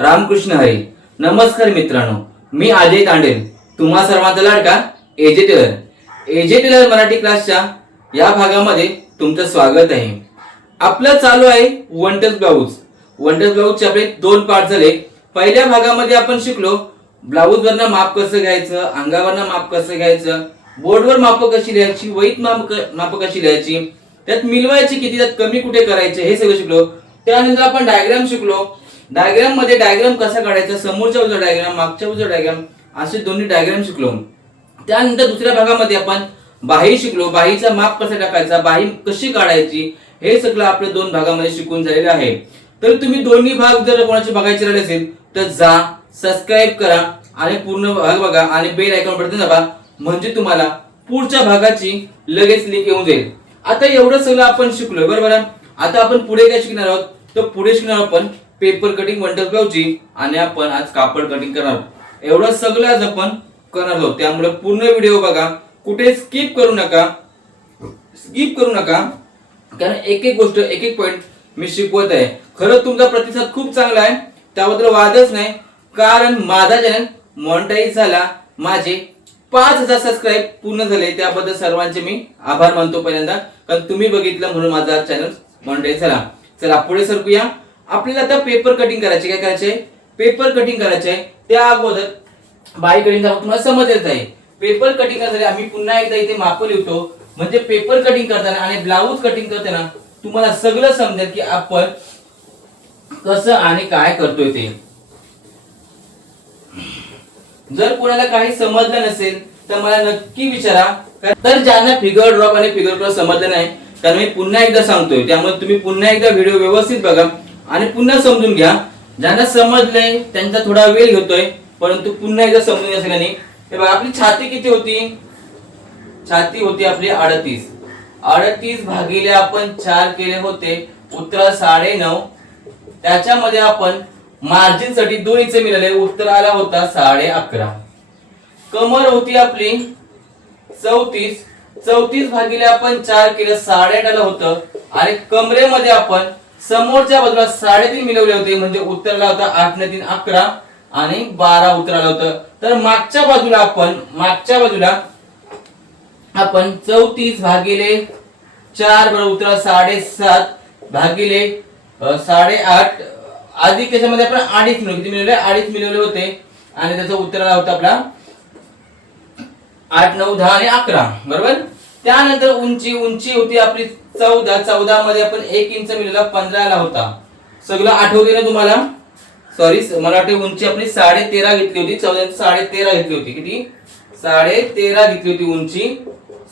रामकृष्ण हरी. नमस्कार मित्रांनो, मी अजय तांडेल, तुम्हा सर्वांचा लाडका AJ Taylor. AJ Taylor Marathi क्लासच्या या भागामध्ये तुमचं स्वागत आहे. आपलं चालू आहे वंटस ब्लाऊज. वंटस ब्लाऊजचे आपले 2 पार्ट झाले. पहिल्या भागामध्ये आपण शिकलो ब्लाऊज वरनं माप कसं घ्यायचं, अंगावरनं माप कसं घ्यायचं, बोर्डवर माप कशी लिहायची, वहीत माप कशी लिहायची, त्यात मिलवायची किती, त्यात कमी कुठे करायचे, हे सगळं शिकलो. त्यानंतर आपण डायग्राम शिकलो. डायग्राम मध्ये डायग्राम कसा काढायचा, समोरच्या बाजूचा डायग्राम, मागच्या बाजूचा डायग्राम, असे दोन्ही डायग्राम शिकलो. त्यानंतर दुसऱ्या भागामध्ये आपण बाही शिकलो. बाहीचा माप कसा टाकायचा, बाही कशी काढायची, हे सगळं आपल्या 2 भागामध्ये शिकून झालेलं आहे. तर तुम्ही दोन्ही भाग जर कोणाचे बघायचे राहिले असेल तर जा, सबस्क्राईब करा आणि पूर्ण भाग बघा आणि बेल आयकॉन बटन दाबा, म्हणजे तुम्हाला पुढच्या भागाची लगेच लिंक येऊन जाईल. आता एवढं सगळं आपण शिकलोय, बरोबर. आता आपण पुढे काय शिकणार आहोत, तर पुढे शिकणार आपण पेपर कटिंग वंटस ब्लाऊजची आणि आपण आज कापड कटिंग करणार आहोत. एवढं सगळं आज आपण करणार आहोत. त्यामुळे पूर्ण व्हिडिओ बघा, कुठे स्किप करू नका, कारण एक एक गोष्ट, एक एक पॉइंट मी शिकवत आहे. खरं तुमचा प्रतिसाद खूप चांगला आहे, त्याबद्दल वादच नाही. कारण माझा चॅनल मॉनिटाईज झाला, माझे 5000 सबस्क्राईब पूर्ण झाले, त्याबद्दल सर्वांचे मी आभार मानतो पहिल्यांदा, कारण तुम्ही बघितलं म्हणून माझा चॅनल मॉनिटाईज झाला. चला पुढे सरकूया. आपल्याला आता पेपर कटिंग करायचे. काय करायचे, पेपर कटिंग करायचे. त्या अगोदर बाही कटिंग तुम्हाला समजलेच आहे. पेपर कटिंग करताना आम्ही पुन्हा एकदा इथे माप लिहितो, म्हणजे पेपर कटिंग करताना आणि ब्लाऊज कटिंग करताना तुम्हाला सगळं समजेल की आपण कसं आणि काय करतोय ते. जर कोणाला काही समजलं नसेल तर मला नक्की विचारा. तर ज्यांना फिगर ड्रॉप आणि फिगर क्रॉस समजलं नाही तर मी पुन्हा एकदा सांगतोय, त्यामुळे तुम्ही पुन्हा एकदा व्हिडिओ व्यवस्थित बघा आणि पुन्हा समजून घ्या. ज्यांना समजलंय त्यांचा थोडा वेळ घेतोय, परंतु पुन्हा एकदा समजून घ्या सगळ्यांनी. हे बघा, आपली छाती किती होती, छाती होती आपली 38 भागिले आपण 4 केले होते, उत्तर 9.5. त्याच्यामध्ये आपण मार्जिन साठी 2 इंच मिळाले, उत्तर आला होता 11.5. कमर होती आपली 34 भागिले आपण 4 केले 8.5 आलं होतं, आणि कमरेमध्ये आपण समोरच्या बाजूला 3.5 मिळवले होते, म्हणजे उत्तर आला होता 8 ने 3 11 आणि 12 उत्तर आलं होतं. तर मागच्या बाजूला आपण 34 भागिले 4 बरोबर उत्तर 7.5 भागिले 8.5 अधिक त्याच्यामध्ये आपण 2.5 मिळवले, 2.5 मिळवले होते, आणि त्याचं उत्तर आला होता आपला 8 9 10 आणि 11, बरोबर. त्यानंतर उंची होती आपली 14 मध्ये आपण 1 इंच मिळवला, 15 आला होता. सगळं आठवते ना तुम्हाला? सॉरी, मला वाटते उंची आपली 13.5 घेतली होती, 14 13.5 घेतली होती. किती? 13.5 घेतली होती उंची.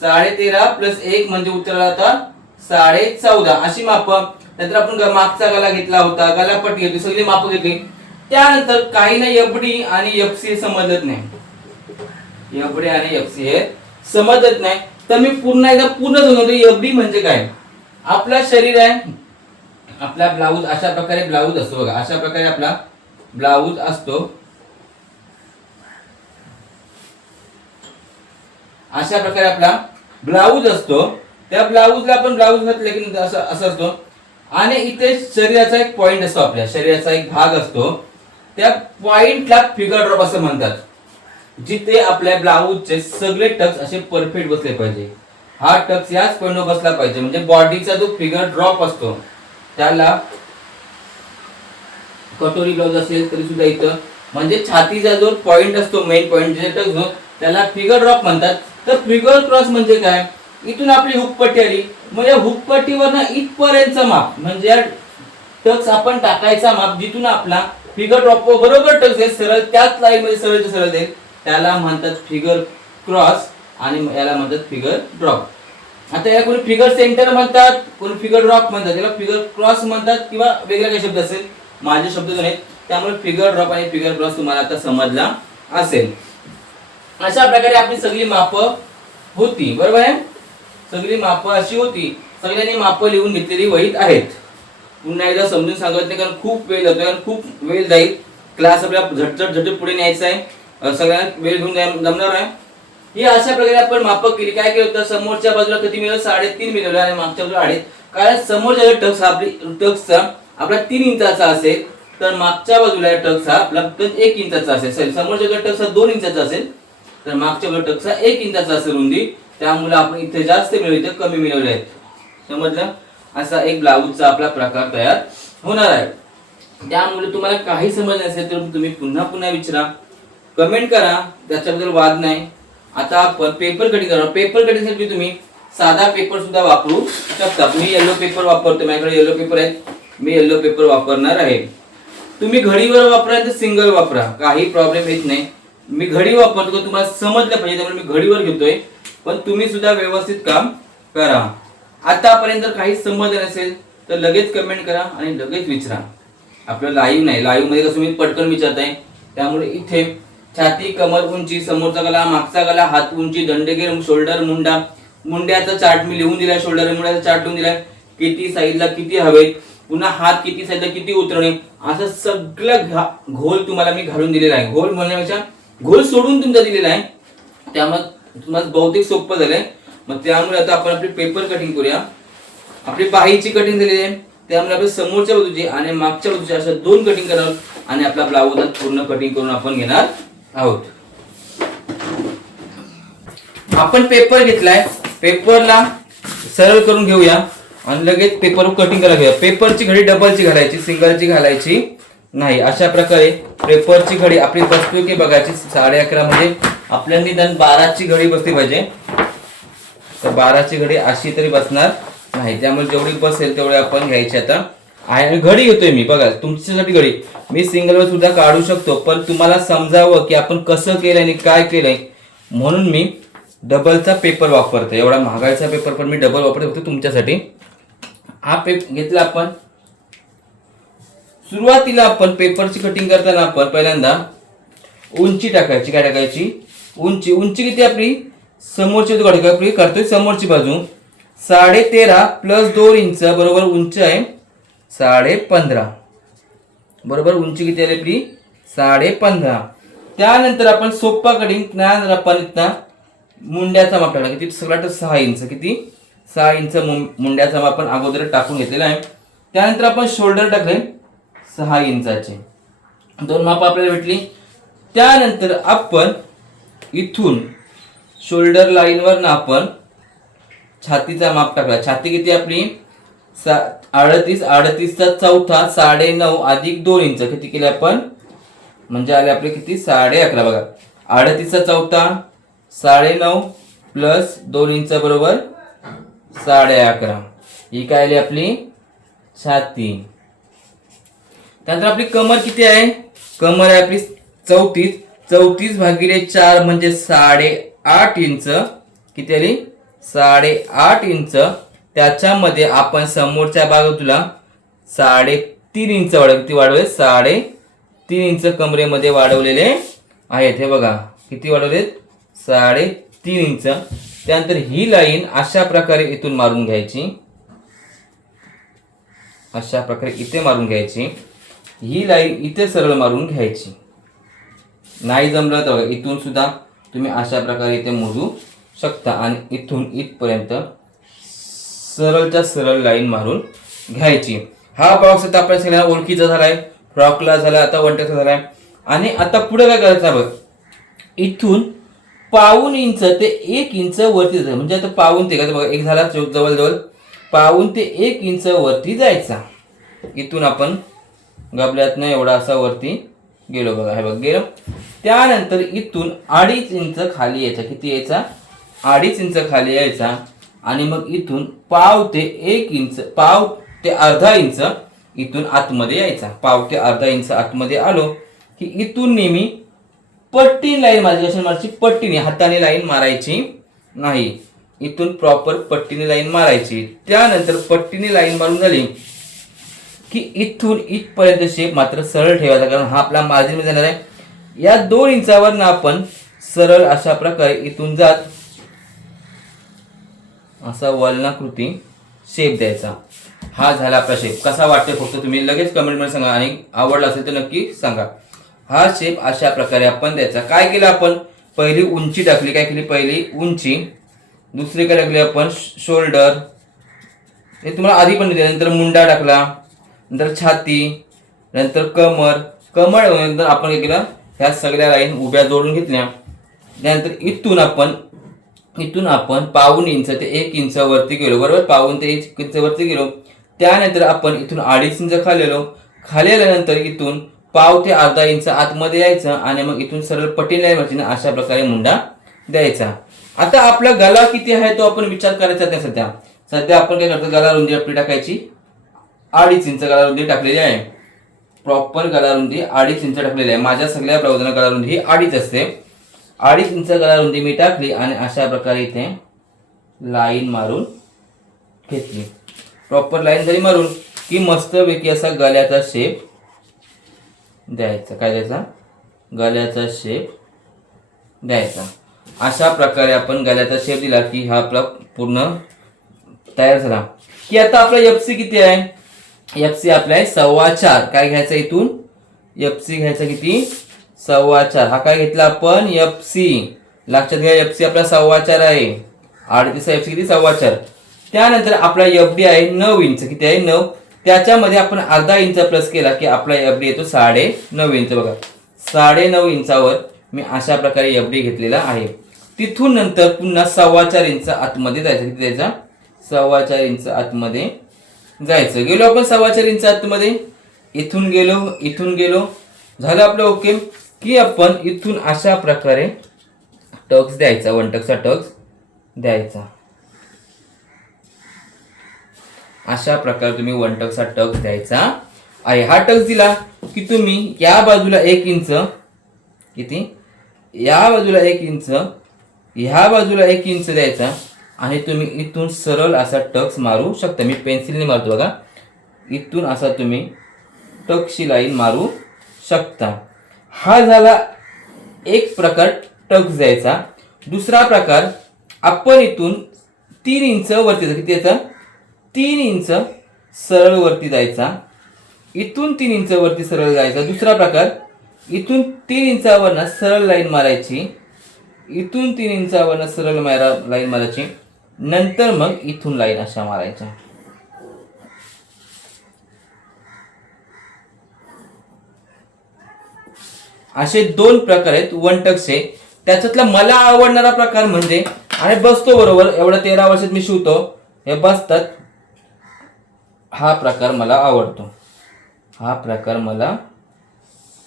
13.5 प्लस 1 म्हणजे उत्तर आला होता 14.5. अशी माप. नंतर आपण मागचा गला घेतला होता, गलापट्टी घेतली, सगळी माप घेतली. त्यानंतर काही नाही, एफडी आणि एफसी समजत नाही. एफडी आणि एफसी हे समजत नाही, तर मी पुन्हा एकदा समजवतो. एफडी म्हणजे काय, आपला शरीर आहे, आपला ब्लाऊज अशा प्रकारे ब्लाऊज असतो बघा, अशा प्रकारे आपला ब्लाऊज असतो. अशा प्रकारे आपला ब्लाऊज असतो. त्या ब्लाऊजला आपण ब्लाऊज घातले की असं असतो, आणि इथे शरीराचा एक पॉइंट असतो, आपल्या शरीराचा एक भाग असतो. त्या पॉइंटला फिगर ड्रॉप असं म्हणतात, जिथे आपल्या ब्लाऊजचे सगळे टक्स असे परफेक्ट बसले पाहिजे. हा टक्स याच पॉइंटवर बसला पाहिजे, म्हणजे बॉडीचा जो फिगर ड्रॉप असतो त्याला, कटोरी ब्लाऊज असेल तरी सुद्धा इथं, म्हणजे छातीचा जो पॉइंट असतो, मेन पॉइंट जे टक्स असतो त्याला फिगर ड्रॉप म्हणतात. तर फिगर क्रॉस म्हणजे काय, इथून आपली हुकपट्टी आली, म्हणजे हुकपट्टीवरनं इथपर्यंतचं माप, म्हणजे टक्स आपण टाकायचा माप, जिथून आपला फिगर ड्रॉप बरोबर टक्स आहे, सरळ त्याच लाईन मध्ये सरळ देईल, त्याला म्हणतात फिगर क्रॉस, आणि याला म्हणतात फिगर ड्रॉप. आता या कोणी फिगर सेंटर म्हणतात, कोणी फिगर ड्रॉप म्हणतात, याला फिगर क्रॉस म्हणतात, किंवा वेगळा काही शब्द असेल, माझे शब्द नाहीत. त्यामुळे फिगर ड्रॉप आणि फिगर क्रॉस तुम्हाला आता समजला असेल. अशा प्रकारे आपली सगळी माप होती, बरोबर आहे. सगळी माप अशी होती. सगळ्यांनी माप लिहून घेतलेली वहीत आहेत. पुन्हा एकदा समजून सांगत नाही, कारण खूप वेळ जातोय, कारण खूप वेळ जाईल. क्लास आपल्याला झटझट पुढे न्यायचा आहे, सगळ्यांना वेळ घेऊन जमणार आहे. ही अशा प्रकारे आपण माप केली. काय केलं होतं, समोरच्या बाजूला किती मिळवलं, 3.5 मिळवलं, आणि मागच्या बाजूला 2.5. कारण समोरच्या टक्स आपला 3 इंचाचा असेल, तर मागच्या बाजूला टक्स हा आपला फक्त 1 इंचाचा असेल, समोरच्या टक्स हा 2 इंचाचा असेल, तर मागच्या बाजूला टक्स हा 1 इंचाचा असेल रुंदी. त्यामुळे आपण इथे जास्त मिळवले, इथे कमी मिळवले आहेत. समजलं? असा एक ब्लाऊजचा आपला प्रकार तयार होणार आहे. त्यामुळे तुम्हाला काही समज नसेल तर तुम्ही पुन्हा पुन्हा विचारा, कमेंट करा, त्याच्याबद्दल वाद नाही. आता आपण पेपर कटिंग करणार. पेपर कटिंगसाठी तुम्ही साधा पेपर सुद्धा वापरू शकता. मी येलो पेपर वापरतो, माझ्याकडे येलो पेपर आहे, मी येलो पेपर वापरणार आहे. तुम्ही घडीवर वापरा तर सिंगल वापरा, काही प्रॉब्लेम येत नाही. मी घडी वापरतो, तुम्हाला समजलं पाहिजे त्यामुळे मी घडीवर घेतोय, पण तुम्ही सुद्धा व्यवस्थित काम करा. आतापर्यंत काही समजलं नसेल तर लगेच कमेंट करा आणि लगेच विचारा. आपलं लाईव्ह नाही, लाईव्ह मध्ये कसं मी पटकन विचारताय, त्यामुळे इथे छाती, कमर उंची, समोरचा गला, मागचा गला, हात उंची, दंडगेर, शोल्डर, मुंडा, मुंड्याचा चार्ट मी लिहून दिलाय, शोल्डर मुंड्याचा चार्ट लिहून दिलाय, किती साईडला किती हवेत, पुन्हा हात किती साईडला किती उतरणे, असं सगळं घोल तुम्हाला मी घालून दिलेला आहे. घोल म्हणण्यापेक्षा घोल सोडून तुमचा दिलेला आहे, त्यामुळे तुम्हाला बहुतेक सोपं झालंय. मग त्यामुळे आता आपण आपली पेपर कटिंग करूया. आपली बाहीची कटिंग झालेली आहे, त्यामुळे आपण समोरच्या बाजूची आणि मागच्या बाजूची अशा 2 कटिंग करणार आणि आपला ब्लाऊज पूर्ण कटिंग करून आपण घेणार आहोत. आपण पेपर घेतलाय, पेपरला सरळ करून घेऊया आणि लगेच पेपर कटिंग करायला घेऊया. पेपरची घडी डबलची घालायची, सिंगलची घालायची नाही. अशा प्रकारे पेपरची घडी आपली बसतो की बघायची. 11:30 म्हणजे आपल्या निदान 12ची घडी बसली पाहिजे, तर 12ची घडी अशी तरी बसणार नाही, त्यामुळे जेवढी बसेल तेवढी आपण घ्यायची. आता आणि घडी घेतोय मी, बघा तुमच्यासाठी घडी मी सिंगलवर सुद्धा काढू शकतो, पण तुम्हाला समजावं की आपण कसं केलंय आणि काय केलंय म्हणून मी डबलचा पेपर वापरतो. एवढा महागाईचा पेपर पण मी डबल वापरतो फक्त तुमच्यासाठी. हा पेपर घेतला आपण. सुरुवातीला आपण पेपरची कटिंग करताना आपण पहिल्यांदा उंची टाकायची. काय टाकायची? उंची. उंची किती आपली? समोरची बाजू आपली करतोय, समोरची बाजू 13.5 प्लस 2 इंच बरोबर उंची आहे 15.5 बरोबर. उंची किती आली आपली? 15.5. त्यानंतर आपण सोप्पा कटिंग, त्यानंतर आपण इथं मुंड्याचा माप टाकला. किती? सगळा 6 इंच. किती? 6 इंच मुंड्याचा माप आपण अगोदर टाकून घेतलेला आहे. त्यानंतर आपण शोल्डर टाकले 6 इंचाचे. 2 माप आपल्याला भेटली. त्यानंतर आपण इथून शोल्डर लाईनवर ना आपण छातीचा माप टाकला. छाती किती आपली? 38. 38चा चौथा 9.5 अधिक 2 इंच किती केले आपण? म्हणजे आले आपले किती? 11.5. बघा 38चा चौथा 9.5 प्लस 2 इंच बरोबर 11.5. ही काय आली आपली छाती. त्यानंतर आपली कमर किती आहे? कमर आहे आपली 34. 34 भागिले 4 म्हणजे 8.5 इंच. किती आली? 8.5 इंच. त्याच्यामध्ये आपण समोरच्या बाजूला 3.5 इंच किती वाढवले? 3.5 इंच कमरेमध्ये वाढवलेले आहेत. हे बघा किती वाढवलेत? 3.5 इंच. त्यानंतर ही लाईन अशा प्रकारे इथून मारून घ्यायची, अशा प्रकारे इथे मारून घ्यायची. ही लाईन इथे सरळ मारून घ्यायची. नाही जमलं तर इथून सुद्धा तुम्ही अशा प्रकारे इथे मोजू शकता आणि इथून इथपर्यंत सरळच्या सरळ लाईन मारून घ्यायची. हा बॉक्स आता आपल्या सगळ्यांना ओळखीचा झालाय, फ्रॉकला झाला, आता वनटेक्सला झालाय. आणि आता पुढे काय करायचं बघ, इथून 1.5 इंच ते 1 इंच वरती जायचं. म्हणजे आता पाऊण ते काय बघा, एक झाला जवळजवळ 1.5 ते 1 इंच वरती जायचा. इथून आपण गबल्यातनं एवढा असा वरती गेलो बघा, हे बघ गेलो. त्यानंतर इथून 2.5 इंच खाली यायचा. किती यायचा? 2.5 इंच खाली यायचा. आणि मग इथून 1.5 ते 1 इंच, 1.5 ते अर्धा इंच इथून आतमध्ये यायचा. 1.5 ते अर्धा इंच आतमध्ये आलो की इथून नेहमी पट्टी लाईन मारायची. अशी मारायची पट्टीने, हाताने लाईन मारायची नाही. इथून प्रॉपर पट्टीने लाईन मारायची. त्यानंतर पट्टीने लाईन मारून झाली की इथून इथपर्यंत शेप मात्र सरळ ठेवायचा, कारण हा आपला मार्जिन मध्ये जाणार आहे. या 2 इंचावर ना आपण सरळ अशा प्रकारे इथून जात असा वलनाकृती शेप द्यायचा. हा झाला आपला शेप. कसा वाटतोय फक्त तुम्ही लगेच कमेंट मध्ये सांगा आणि आवडला असेल तर नक्की सांगा. हा शेप अशा प्रकारे आपण द्यायचा. काय केलं आपण? पहिली उंची टाकली. काय केली? पहिली उंची. दुसरी काय टाकली आपण? शोल्डर. हे तुम्हाला आधी पण दिले. नंतर मुंडा टाकला, नंतर छाती, नंतर कमर, कमर नंतर आपण काय केलं, ह्या सगळ्या लाईन उभ्या जोडून घेतल्या. त्यानंतर इथून आपण पाऊण इंच ते 1 इंच वरती गेलो, बरोबर, पाऊण ते 1 इंच वरती गेलो. त्यानंतर आपण इथून 2.5 इंच खाली आल्यानंतर इथून पाव ते अर्धा इंच आतमध्ये यायचं आणि मग इथून सरळ पट्टी लाईन वरती अशा प्रकारे मुंडा द्यायचा. आता आपला गला किती आहे तो आपण विचार करायचा त्या सध्या आपण काय करतो, गला रुंदी आपली टाकायची 2.5 इंच गला रुंदी टाकलेली आहे. प्रॉपर गला रुंदी 2.5 इंच टाकलेली आहे. माझ्या सगळ्या ब्लाऊजला गला रुंदी ही 2.5 असते. 2.5 इंच गला रुंदी मी टाकली आणि अशा प्रकारे इथे लाईन मारून घेतली. प्रॉपर लाईन जरी मारून की मस्तपैकी असा गल्याचा शेप द्यायचा. काय द्यायचा? गल्याचा शेप द्यायचा. अशा प्रकारे आपण गल्याचा शेप दिला की हा आपला पूर्ण तयार झाला. की आता आपला एफसी किती आहे? एफसी आपला आहे 4.25. काय घ्यायचं इथून? एफसी घ्यायचा किती? 4.25. हा काय घेतला आपण? एफसी. लक्षात घ्या, एफसी आपला 4.25 आहे. 38 एफसी किती? 4.25. त्यानंतर आपला एफडी आहे 9 इंच. किती आहे? 9. त्याच्यामध्ये आपण अर्धा इंच प्लस केला की आपला एफडी येतो 9.5 इंच. बघा, 9.5 इंचावर मी अशा प्रकारे एफडी घेतलेला आहे. तिथून नंतर पुन्हा 4.25 इंच आतमध्ये जायचं. किती जायचं? 4.25 इंच आतमध्ये जायचं. गेलो आपण 4.25 इंच आतमध्ये. इथून गेलो झालं आपलं ओके. की आपण इथून अशा प्रकारे टक्स द्यायचा, 1 टक्सचा टक्स द्यायचा. अशा प्रकारे तुम्ही 1 टक्सचा टक्स द्यायचा आहे. हा टक्स दिला की तुम्ही या बाजूला 1 इंच, किती? या बाजूला 1 इंच, ह्या बाजूला 1 इंच द्यायचा आणि तुम्ही इथून सरळ असा टक्स मारू शकता. मी पेन्सिलने मारतो बघा. इथून असा तुम्ही टक्सची लाईन मारू शकता. हा झाला एक प्रकार टक्स द्यायचा. दुसरा प्रकार, आपण इथून 3 इंच वरती जायचं. किती याचा? 3 इंच सरळ वरती जायचा. इथून 3 इंच वरती सरळ जायचा. दुसरा प्रकार, इथून 3 इंचावरनं सरळ लाईन मारायची. इथून 3 इंचावरनं सरळ लाईन मारायची. नंतर मग इथून लाईन अशा मारायच्या. असे 2 प्रकार आहेत 1 टक्सचे. त्याच्यातला मला आवडणारा प्रकार म्हणजे, आणि बसतो बरोबर, एवढ्या 13 वर्षात मी शिवतो, हे बसतात, हा प्रकार मला आवडतो. हा प्रकार मला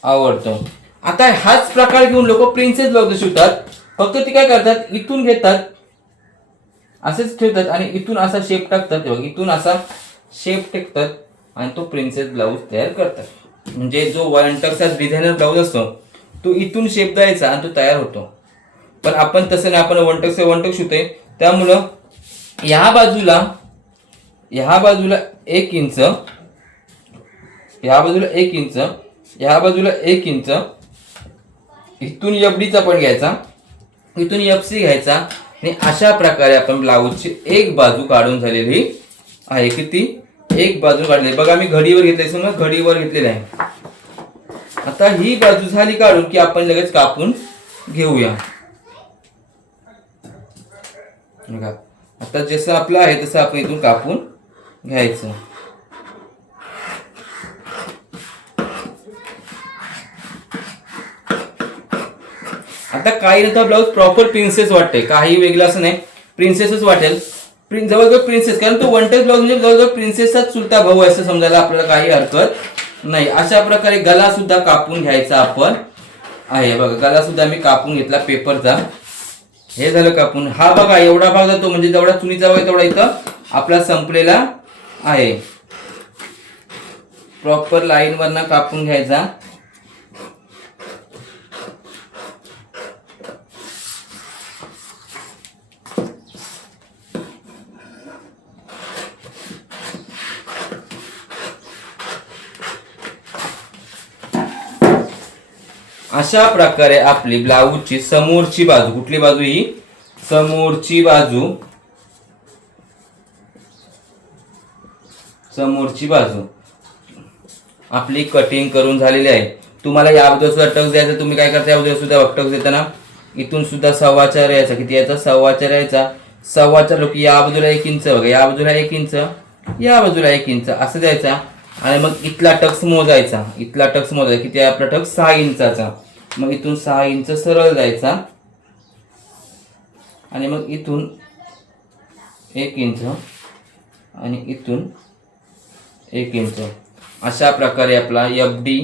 आवडतो. आता हाच प्रकार घेऊन लोक प्रिन्सेस ब्लाउज शिवतात. फक्त ते काय करतात, इथून घेतात, असेच ठेवतात आणि इथून असा शेप टाकतात. इथून असा शेप टेकतात आणि तो प्रिन्सेस ब्लाउज तयार करतात. म्हणजे जो 1 टक्सचा डिझायनर ब्लाउज असतो तो इथून शेप द्यायचा आणि तो तयार होतो. पण आपण तसं नाही, आपण 1 टक्स शिवतोय. त्यामुळं ह्या बाजूला 1 इंच, ह्या बाजूला 1 इंच, ह्या बाजूला 1 इंच, इथून एफडीचा पण घ्यायचा, इथून एफसी घ्यायचा आणि अशा प्रकारे आपण ब्लाऊजची एक बाजू काढून झालेली आहे. किती? एक बाजू काढली. बघा, मी घडीवर घेतले, समजा घडीवर घेतलेलं आहे. आता ही बाजू झाली काढून की आपण लगेच कापून घेऊया. बघा, आता जसं आपलं आहे तसं आपण इथून कापून घ्यायचं. आता काही नंतर ब्लाऊज प्रॉपर प्रिन्सेस वाटते, काही वेगळं असं नाही, प्रिन्सेसच वाटेल. जवळजवळ प्रिन्सेस, कारण तो 1 टक्स ब्लाऊज म्हणजे जवळजवळ प्रिन्सेसचाच चुलता भाऊ असं समजायला आपल्याला काही हरकत नाही. अशा प्रकारे गला सुद्धा कापून घ्यायचा आपण आहे. बघा, गला सुद्धा मी कापून घेतला पेपरचा. हे झालं कापून. हा बघा, एवढा भाग जातो, म्हणजे जेवढा चुनीचा भाग तेवढा इथं आपला संपलेला आहे. प्रॉपर लाईन वरनं कापून घ्यायचा. अशा प्रकारे आपली ब्लाऊजची समोरची बाजू, कुठली बाजू? ही समोरची बाजू, समोरची बाजू आपली कटिंग करून झालेली आहे. तुम्हाला या बाजूला सुद्धा टक्स द्यायचा, तुम्ही काय करता, या बाजूला सुद्धा टक्स देताना इथून सुद्धा 4.25 यायचा. किती यायचा? 4.25 यायचा. 4.25 लोक या बाजूला 1 इंच, बघा, या बाजूला 1 इंच, या बाजूला 1 इंच असं द्यायचा. आणि मग इथला टक्स मोजायचा. किती आहे आपला टक्स 6 इंचाचा. मग इथून 6 इंच सरळ जायचा आणि मग इथून 1 इंच आणि इथून 1 इंच. अशा प्रकारे आपला FD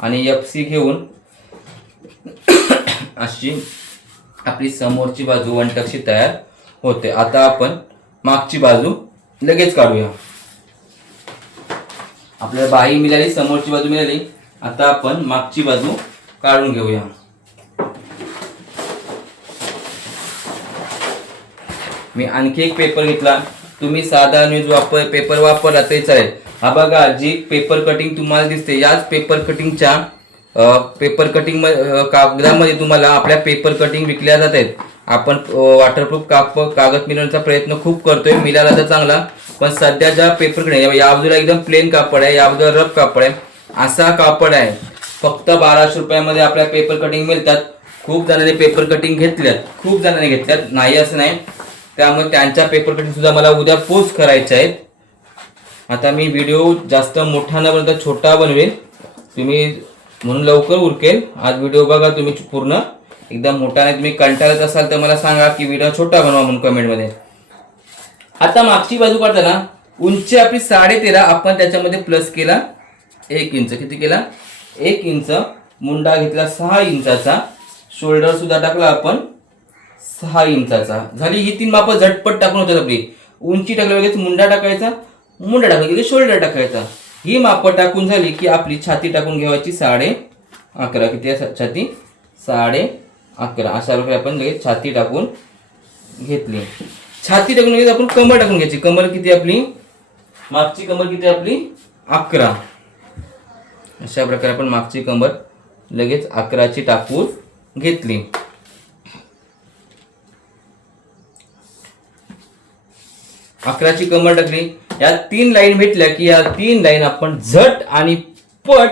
आणि FC घेऊन अशी आपली समोरची बाजू वनटक्सी तयार होते. आता आपण मागची बाजू लगेच काढूया. आपल्याला बाही मिळाली, समोरची बाजू मिळाली. आता आपण मागची बाजू काढून घेऊया. मी आणखी एक पेपर घेतला. तुम्ही साधा न्यूज पेपर वापरला तरी चालेल. हा बघा, जी पेपर कटिंग तुम्हाला दिसते, याच पेपर कटिंगच्या कागदामध्ये तुम्हाला आपल्या पेपर कटिंग विकल्या जात आहेत. आपण वॉटरप्रूफ कागद मिळवण्याचा प्रयत्न खूप करतोय. मिळाला तर चांगला, पण सध्या ज्या पेपर कटिंग, या बाजूला एकदम प्लेन कापड आहे, या बाजूला रफ कापड आहे. असा कापड आहे. फक्त 1200 रुपयामध्ये आपल्या पेपर कटिंग मिळतात. खूप जणांनी पेपर कटिंग घेतल्यात, नाही असं नाही. त्यामुळे त्यांच्या पेपर कटिंग सुद्धा मला उद्या पोस्ट करायच्या आहेत. आता मी व्हिडिओ जास्त मोठा न बनवता छोटा बनवेल, तुम्ही म्हणून लवकर उरकेल. आज व्हिडिओ बघा तुम्ही पूर्ण, एकदम मोठा नाही. तुम्ही कंटाळत असाल तर मला सांगा की व्हिडिओ छोटा बनवा म्हणून कमेंटमध्ये. आता मागची बाजू काढताना उंची आपली 13.5, आपण त्याच्यामध्ये प्लस केला 1 इंच. किती केला? 1 इंच. मुंडा घेतला 6 इंचाचा. शोल्डर सुद्धा टाकला आपण 6 इंचाचा. झाली ही 3 माप झटपट टाकून होतात आपली. उंची टाकली लगेच मुंडा टाकायचा, मुंडा टाकला की शोल्डर टाकायचा. ही माप टाकून झाली की आपली छाती टाकून घ्यायची 11.5. किती आहे छाती? 11.5. अशा प्रकारे आपण लगेच छाती टाकून घेतली. छाती टाकून लगेच आपण कमर टाकून घ्यायची. कमर किती आपली? मागची कमर किती आपली? 11. अशा प्रकारे आपण मागची कमर लगेच 11ची टाकून घेतली. अकराची कमर टाकली. या 3 लाईन भेटल्या की या 3 लाईन आपण झट आणि पट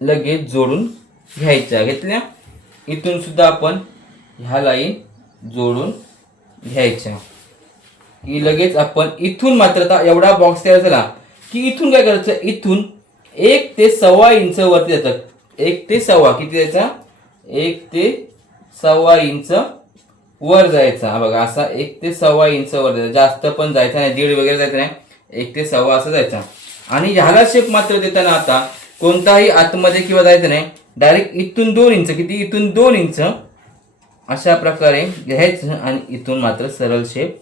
लगेच जोडून घ्यायच्या. घेतल्या. इथून सुद्धा आपण ह्या लाईन जोडून घ्यायच्या की लगेच आपण इथून मात्र एवढा बॉक्स तयार झाला की इथून काय करायचं? इथून 1 ते 1.25 इंच वरती जातात. 1 ते 1.25 किती जायचा? 1 ते 1.25 इंच वर जायचा. बघा असा 1 ते 1.25 इंच वर जायचा. जास्त पण जायचा नाही, 1.5 वगैरे जायचं नाही, 1 ते 1.25 असं जायचा. आणि ह्याला शेप मात्र देताना आता कोणताही आतमध्ये किंवा जायचं नाही, डायरेक्ट इथून 2 इंच. किती? इथून 2 इंच अशा प्रकारे घ्यायचं आणि इथून मात्र सरळ शेप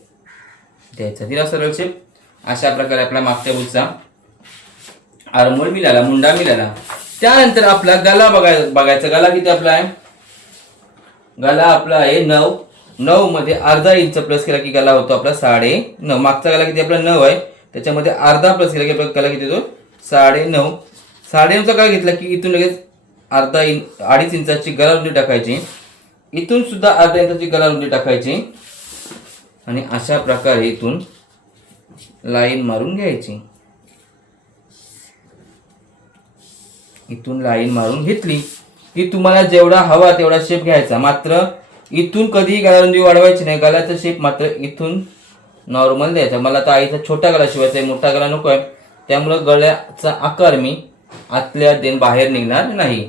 द्यायचा. तिला सरळ शेप. अशा प्रकारे आपला मागच्या बाजूचा आर्मोल मिळाला, मुंडा मिळाला. त्यानंतर आपला गला बघायचा. गला किती आपला आहे? गला आपला आहे 9. 9 मध्ये अर्धा इंच प्लस केला की गला होतो आपला 9.5. मागचा गला किती आपला 9 आहे, त्याच्यामध्ये अर्धा प्लस केला की आपला गला किती येतो? 9.5. 9.5चा काय घेतला की इथून लगेच 2.5 इंचाची गला रुंदी टाकायची. इथून सुद्धा 1/2 इंचाची गला रुंदी टाकायची आणि अशा प्रकारे इथून लाईन मारून घ्यायची. इथून लाईन मारून घेतली की तुम्हाला जेवढा हवा तेवढा शेप घ्यायचा. मात्र इथून कधीही गला रुंदी वाढवायची नाही. गलाचा शेप मात्र इथून नॉर्मल द्यायचा. मला तर आईचा छोटा गला शिवायचा आहे, मोठा गला नको आहे. त्यामुळं गळ्याचा आकार मी आतल्या देन बाहेर निघणार नाही.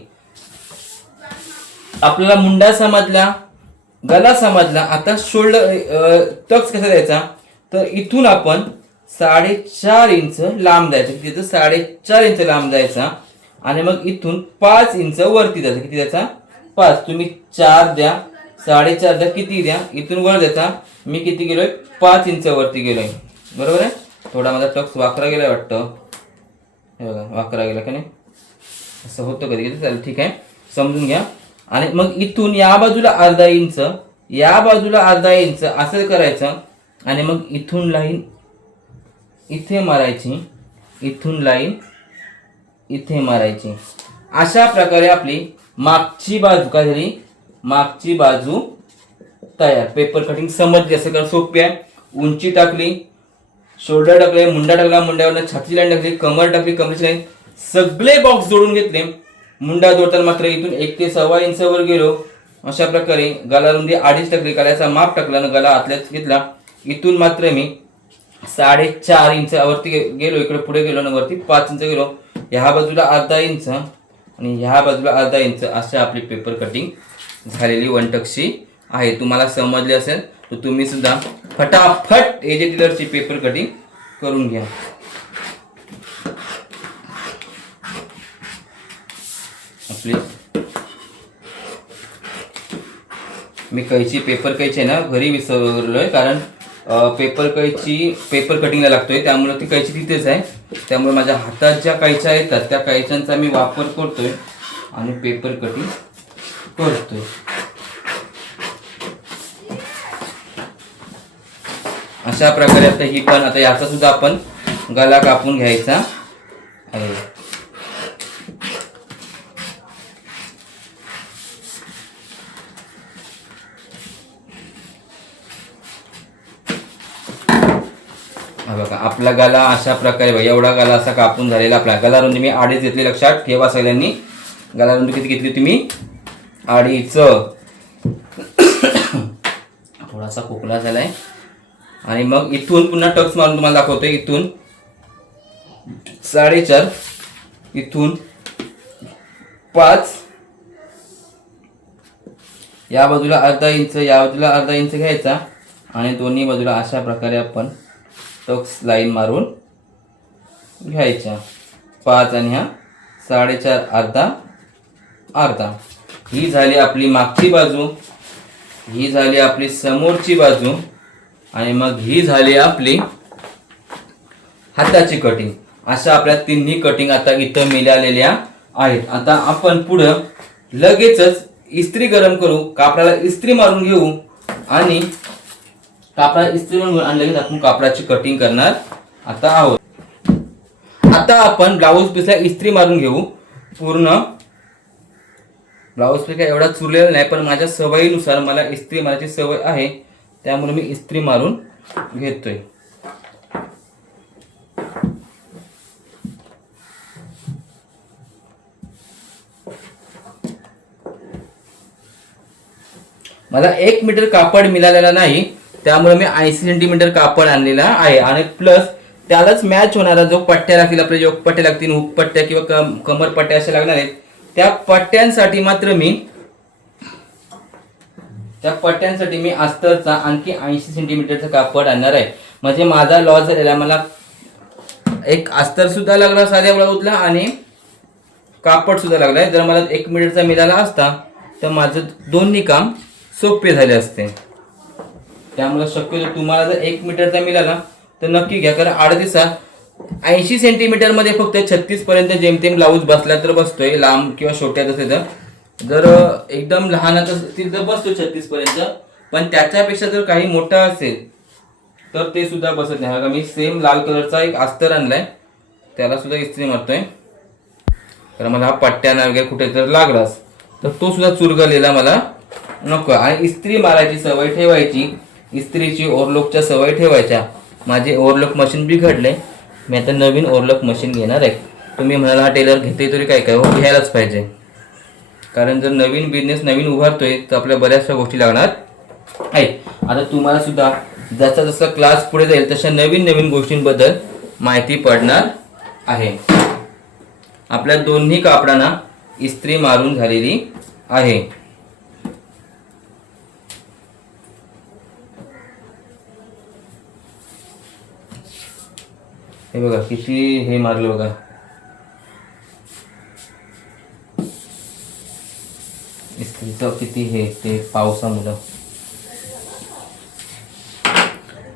आपल्याला मुंडा समजला, गला समजला. आता शोल्डर टक्स कसा द्यायचा? तर इथून आपण 4.5 इंच लांब द्यायचं. किती द्यायचं? 4.5 इंच लांब द्यायचा आणि मग इथून 5 इंच वरती द्यायचं. किती द्यायचा? 5. तुम्ही 4 द्या, 4.5 द्या, किती द्या, इथून वर द्यायचा. मी किती गेलोय? 5 इंच वरती गेलोय. बरोबर आहे. थोडा माझा टक्स वाकरा गेलाय वाटतं. हे बघा वाकरा गेला का नाही? असं होतं कधी कधी. चालेल, ठीक आहे, समजून घ्या. आणि मग इथून या बाजूला 1/2 इंच, या बाजूला 1/2 इंच असं करायचं आणि मग इथून लाईन इथे मारायची, इथून लाईन इथे मारायची. अशा प्रकारे आपली मागची बाजू काय झाली? मागची बाजू तयार. पेपर कटिंग समजली असं कारण सोपी आहे. उंची टाकली, शोल्डर टाकले, मुंडा टाकला, मुंड्यावर छाती लाईन टाकली, कमर टाकली, कमरेची लाईन, सगळे बॉक्स जोडून घेतले. मुंडा जोडताना मात्र इथून 1 ते 1.25 इंच वर गेलो. अशा प्रकारे गला रुंदी 2.5 टाकली, गल्याचा माप टाकला आणि गला आतल्यात घेतला. इथून मात्र मी 4.5 इंच वरती गेलो, इकडे पुढे गेलो ना वरती 5 इंच गेलो, ह्या बाजूला अर्धा इंच आणि ह्या बाजूला अर्धा इंच अशी आपली पेपर कटिंग झालेली वनटक्सची आहे. तुम्हाला समजले असेल तर तुम्ही सुद्धा फटाफट एजे टेलरची पेपर कटिंग करून घ्या. आपली मी कैची पेपर कैची ना घरी विसरलोय, कारण पेपर कटिंगला लागतोय, त्यामुळे ती कैची तिथेच आहे. त्यामुळे माझ्या हातात ज्या कैच्या येतात त्या कैच्यांचा मी वापर करतोय आणि पेपर कटिंग करतोय. अशा प्रकारे आता ही पण आता याचा सुद्धा आपण गला कापून घ्यायचा आहे. बघा आपला गला अशा प्रकारे बघा, एवढा गला असा कापून झालेला. आपला गला रुंदी मी 2.5 घेतली, लक्षात ठेवा सगळ्यांनी. गला रुंदी किती घेतली तुम्ही? 2.5. थोडासा खोकला झालाय. आणि मग इथून पुन्हा टक्स मारून तुम्हाला दाखवतोय. इथून 4.5, इथून 5, या बाजूला अर्धा इंच, या बाजूला अर्धा इंच घ्यायचा आणि दोन्ही बाजूला अशा प्रकारे आपण टक्स लाईन मारून घ्यायच्या. 5 आणि ह्या 4.5, अर्धा अर्धा. ही झाली आपली मागची बाजू, ही झाली आपली समोरची बाजू आणि मग ही झाली आपली हाताची कटिंग. अशा आपल्या तिन्ही कटिंग आता इथं मिळालेल्या आहेत. आता आपण पुढं लगेचच इस्त्री गरम करू, कापडाला इस्त्री मारून घेऊ आणि कापडा इस्त्री मारून घेऊ आणि लगेच आपण कापडाची कटिंग करणार आता आहोत. आता आपण ब्लाऊज पीसला इस्त्री मारून घेऊ. पूर्ण ब्लाऊज पीस काय एवढा चुरलेला नाही, पण माझ्या सवयीनुसार मला इस्त्री मारायची सवय आहे, त्यामुळे मी इस्त्री मारून घेतोय. मला 1 मीटर कापड मिळालेला नाही, त्यामुळे मी 80 सेंटीमीटर कापड आणलेला आहे. आणि प्लस त्यालाच मॅच होणारा जो पट्ट्या लागतील, आपल्या जो पट्ट्या लागतील, हुक पट्ट्या किंवा कमर पट्ट्या अशा लागणार आहेत, त्या पट्ट्यांसाठी मी अस्तरचा आणखी 80 सेंटीमीटरचा कापड आणणार आहे. म्हणजे माझा लॉस झालेला, मला एक अस्तर सुद्धा लागला साध्या ब्लाऊजला आणि कापड सुद्धा लागलाय. जर मला 1 मीटरचा मिळाला असता तर माझं दोन्ही काम सोपे झाले असते. त्यामुळे शक्यतो तुम्हाला जर 1 मीटरचा मिळाला तर नक्की घ्या, कारण 8 दिवसात 80 सेंटीमीटर मध्ये फक्त 36 पर्यंत जेमतेम ब्लाऊज बसला तर बसतोय, लांब किंवा छोट्यात असेल तर. जर एकदम लहान असतील तर बसतो 36 पर्यंत, पण त्याच्यापेक्षा जर काही मोठा असेल तर ते सुद्धा बसत नाही. बघा मी सेम लाल कलरचा एक अस्तर आणलाय, त्याला सुद्धा इस्त्री मारतोय, कारण मला हा पट्ट्याना वगैरे कुठे जर लागलाच तर तो सुद्धा चुरगलेला मला नको. आणि इस्त्री मारायची सवय ठेवायची, इस्त्रीची ओव्हरलॉकच्या सवय ठेवायच्या. माझे ओव्हरलॉक मशीन बिघडले, मी आता नवीन ओव्हरलॉक मशीन घेणार आहे. तुम्ही म्हणाला हा टेलर घेते तरी काय काय, हो घ्यायलाच पाहिजे, कारण जर नवीन बिझनेस नवीन उभारतोय तर आपल्या बऱ्याचशा गोष्टी लागणार आहेत. आता तुम्हाला सुद्धा जसा जसा क्लास पुढे जाईल तशा नवीन नवीन गोष्टींबद्दल माहिती पडणार आहे. आपल्या दोन्ही कापडांना इस्त्री मारून झालेली आहे. हे बघा किती हे मारलं बघा. इस्त्रीचं किती हे ते पावसामुळे.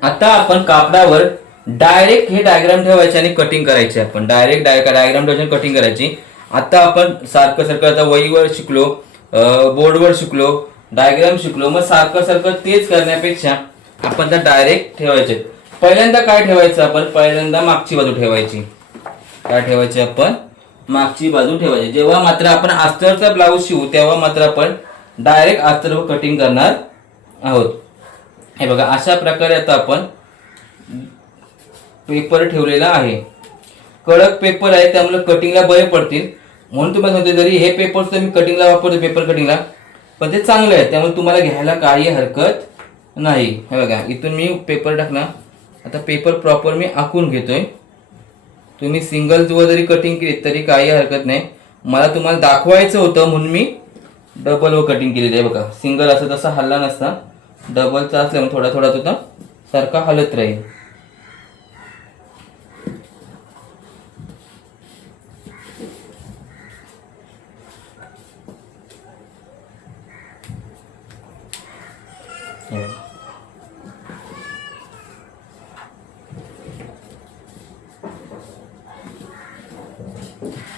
आता आपण कापडावर डायरेक्ट हे डायग्राम ठेवायचे आणि कटिंग करायची. आपण डायरेक्ट डायग्राम ठेवायची कटिंग करायची. आता आपण सारखं आता वहीवर शिकलो, बोर्डवर शिकलो, डायग्राम शिकलो, मग सारखं तेच करण्यापेक्षा आपण तर डायरेक्ट ठेवायचे. पहिल्यांदा काय ठेवायचं आपण, पहिल्यांदा मागची बाजू ठेवायची. काय ठेवायची आपण, मागची बाजू ठेवायची. जेव्हा मात्र आपण अस्तरचा ब्लाऊज शिवू तेव्हा मात्र आपण डायरेक्ट अस्तरवर कटिंग करणार आहोत. हे बघा अशा प्रकारे आता आपण पेपर ठेवलेला आहे. कडक पेपर आहे त्यामुळे कटिंगला बरे पडतील, म्हणून तुम्हाला सांगतो जरी हे पेपर तर मी कटिंगला वापरतो, पेपर कटिंगला, पण ते चांगलं आहे त्यामुळे तुम्हाला घ्यायला काही हरकत नाही. हे बघा इथून मी पेपर टाकला आता पेपर प्रॉपर मी आखून घेतोय. तुम्ही सिंगल जरी कटिंग केली तरी काही हरकत नाही. मला तुम्हाला दाखवायचं होतं म्हणून मी डबल व कटिंग केलेली आहे. बघा सिंगल असं तसा हल्ला नसता, डबलचा असल्यामुळे थोडा थोडा तो सारखा हलत राहील.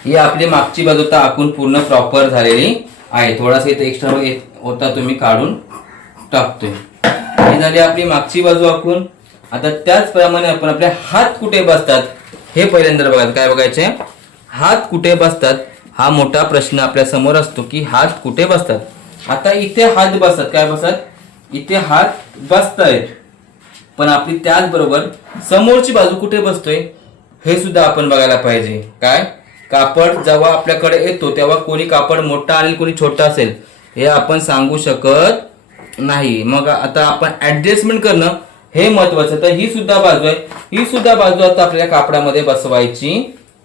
ही आपली मागची बाजू तर आखून पूर्ण प्रॉपर झालेली आहे. थोडासा इथे एक्स्ट्रा होता तुम्ही काढून टाकतोय. ही झाली आपली मागची बाजू आखून. आता त्याचप्रमाणे आपण आपले हात कुठे बसतात हे पहिल्यांदा बघायचं. काय बघायचे, हात कुठे बसतात हा मोठा प्रश्न आपल्या समोर असतो की हात कुठे बसतात. आता इथे हात बसतात, काय बसतात, इथे हात बसतायत. पण आपली त्याचबरोबर समोरची बाजू कुठे बसतोय हे सुद्धा आपण बघायला पाहिजे. काय, कापड जेव्हा आपल्याकडे येतो तेव्हा कोणी कापड मोठा आणि कोणी छोटा असेल हे आपण सांगू शकत नाही. मग आता आपण ऍडजस्टमेंट करणं हे महत्वाचं. तर ही सुद्धा बाजू आहे, ही सुद्धा बाजू आता आपल्याला कापडामध्ये बसवायची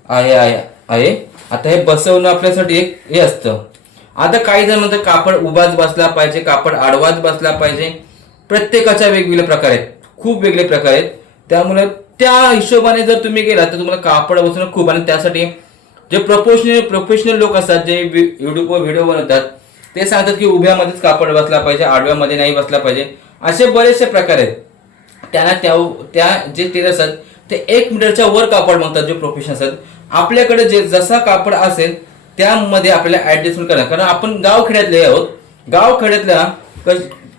आहे. आता हे बसवणं आपल्यासाठी एक हे असतं. आता काही जण म्हणतात कापड उभाच बसला पाहिजे, कापड आडवाच बसला पाहिजे. प्रत्येकाच्या वेगवेगळे प्रकार आहेत, खूप वेगळे प्रकार आहेत. त्यामुळे त्या हिशोबाने जर तुम्ही गेलात तर तुम्हाला कापड बसवणं खूप. आणि त्यासाठी जे प्रोफेशनल लोक असतात जे युट्यूबवर व्हिडिओ बनवतात ते सांगतात की उभ्यामध्येच कापड बसला पाहिजे, आडव्यामध्ये नाही बसला पाहिजे. असे बरेचसे प्रकार आहेत. त्यांना त्या जे टेलर असतात ते 1 मीटरच्या वर कापड मागतात जे प्रोफेशनल असतात. आपल्याकडे जे जसा कापड असेल त्यामध्ये आपल्याला ऍडजस्टमेंट करा. कारण आपण गावखेड्यातले आहोत. गावखेड्यातल्या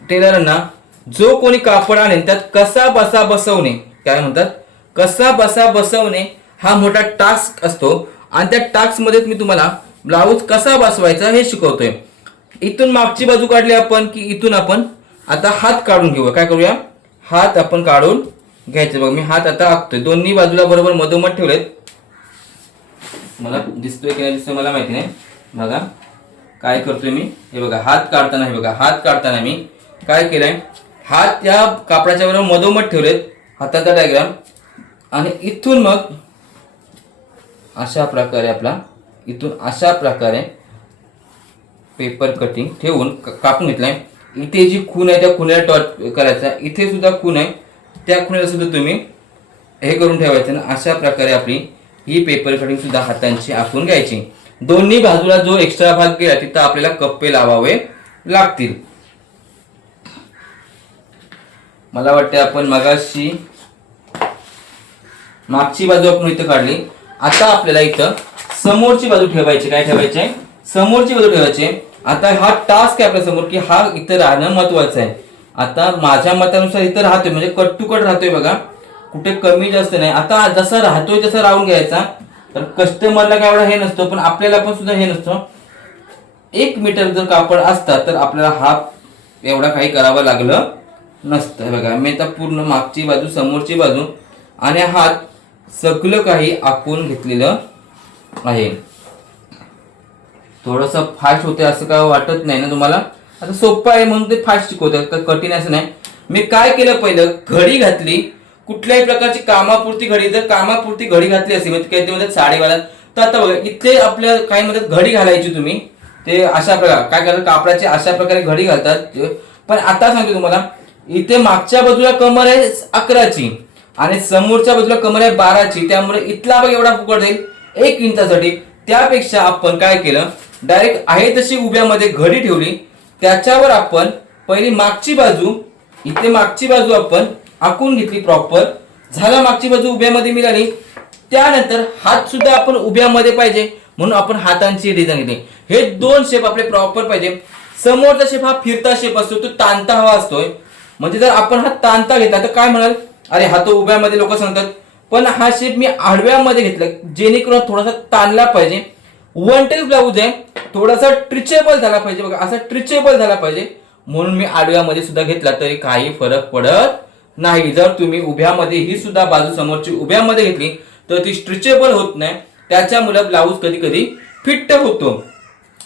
टेलरांना जो कोणी कापड आणेल त्यात कसा बसा बसवणे, काय म्हणतात, कसा बसा बसवणे हा मोठा टास्क असतो. आणि त्या टास्क मध्येच मी तुम्हाला ब्लाऊज कसा बसवायचा हे शिकवतोय. इथून मागची बाजू काढली आपण की इथून आपण आता हात काढून घेऊया. काय करूया, हात आपण काढून घ्यायचे. बघा मी हात आता आखतोय, दोन्ही बाजूला बरोबर मधोमध ठेवलेत. मला दिसतोय की नाही दिसतोय मला माहिती नाही. बघा काय करतोय मी, हे बघा हात काढताना, हे बघा हात काढताना मी काय केलंय, हात या कापडाच्या बरोबर मधोमध ठेवलेत, हाताचा डायग्राम. आणि इथून मग अशा प्रकारे आपला इथून अशा प्रकारे पेपर कटिंग ठेवून कापून घेतलाय. इथे जी खून आहे त्या खुण्याला टॉच करायचा, इथे सुद्धा खून आहे त्या खुण्याला सुद्धा तुम्ही हे करून ठेवायचं. अशा प्रकारे आपली ही पेपर कटिंग सुद्धा हातांची आखून घ्यायची. दोन्ही बाजूला जो एक्स्ट्रा भाग गेला तिथं आपल्याला कप्पे लावावे लागतील. मला वाटते आपण मगाशी मागची बाजू आपण इथं काढली. आता आपल्याला इथं समोरची बाजू ठेवायची. काय ठेवायचे, समोरची बाजू ठेवायची. आता हा टास्क आहे आपल्या समोर की हा इथं राहणं महत्वाचं आहे. आता माझ्या मतानुसार इथं राहतोय म्हणजे कट टू कट राहतोय बघा, कुठे कमी जास्त नाही. आता जसा राहतोय तसा राहून घ्यायचा. तर कस्टमरला काय एवढा हे नसतो, पण आपल्याला पण सुद्धा हे नसतं. 1 मीटर जर कापड असतात तर आपल्याला हा एवढा काही करावं लागलं नसतं. बघा मी आता पूर्ण मागची बाजू, समोरची बाजू आणि हात सगळं काही आखून घेतलेलं आहे. थोडस फास्ट होते असं काय वाटत नाही ना तुम्हाला. आता सोपं आहे म्हणून ते फास्ट शिकवतात, कठीण असं नाही. मी काय केलं, पहिलं घडी घातली. कुठल्याही प्रकारची कामापुरती घडी, जर कामापुरती घडी घातली असेल म्हणजे काही म्हणतात साडेवाला, तर आता बघा इथे आपल्या काही म्हणतात घडी घालायची तुम्ही. ते अशा प्रकारे काय करतात, कापडाची अशा प्रकारे घडी घालतात. पण आता सांगतो तुम्हाला, इथे मागच्या बाजूला कमर आहे 11ची आणि समोरच्या बाजूला कमर आहे 12ची. त्यामुळे इथला बघ एवढा फुकट जाईल 1 इंचासाठी. त्यापेक्षा आपण काय केलं, डायरेक्ट आहे तशी उभ्यामध्ये घडी ठेवली. त्याच्यावर आपण पहिली मागची बाजू, इथे मागची बाजू आपण आखून घेतली प्रॉपर. झाला, मागची बाजू उभ्यामध्ये मिळाली. त्यानंतर हात सुद्धा आपण उभ्यामध्ये पाहिजे म्हणून आपण हातांची डिझाईन घेतली. हे 2 शेप आपले प्रॉपर पाहिजे. समोरचा शेप हा फिरता शेप असतो, तो ताणता हवा असतोय. म्हणजे जर आपण हा ताणता घेतला तर काय म्हणाल, अरे हा तो उभ्यामध्ये लोक सांगतात. पण हा शेप मी आडव्यामध्ये घेतला जेणेकरून थोडासा ताणला पाहिजे. 1 टेल ब्लाऊज आहे, थोडासा ट्रिचेबल झाला पाहिजे. बघा असा ट्रिचेबल झाला पाहिजे म्हणून मी आडव्यामध्ये सुद्धा घेतला तरी काही फरक पडत नाही. जर तुम्ही उभ्यामध्ये ही सुद्धा बाजू समोरची उभ्यामध्ये घेतली तर ती स्ट्रेचेबल होत नाही. त्याच्यामुळे ब्लाऊज कधी कधी फिट होतो.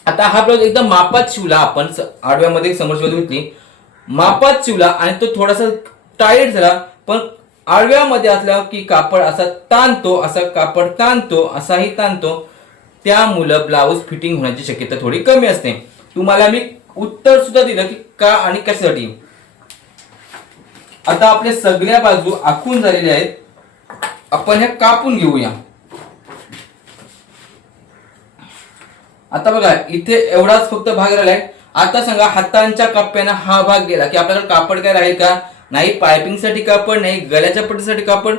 आता हा ब्लाऊज एकदम मापात शिवला आपण, आडव्यामध्ये समोरची बाजू घेतली, मापात शिवला आणि तो थोडासा टाईट झाला. पण आडव्यामध्ये असला की कापड असा ताणतो, असा कापड ताणतो, असाही ताणतो, त्यामुळे ब्लाऊज फिटिंग होण्याची शक्यता थोडी कमी असते. तुम्हाला मी उत्तर सुद्धा दिलं की का आणि कशासाठी. आता आपल्या सगळ्या बाजू आखून झालेल्या आहेत. आपण हे कापून घेऊया. आता बघा इथे एवढाच फक्त भाग राहिलाय. आता सांगा हातांच्या कप्प्याने हा भाग गेला की आपल्याकडे कापड काय राहील का? नाही. पायपिंग साठी कापड नाही, गळ्याच्या पट्टीसाठी कापड,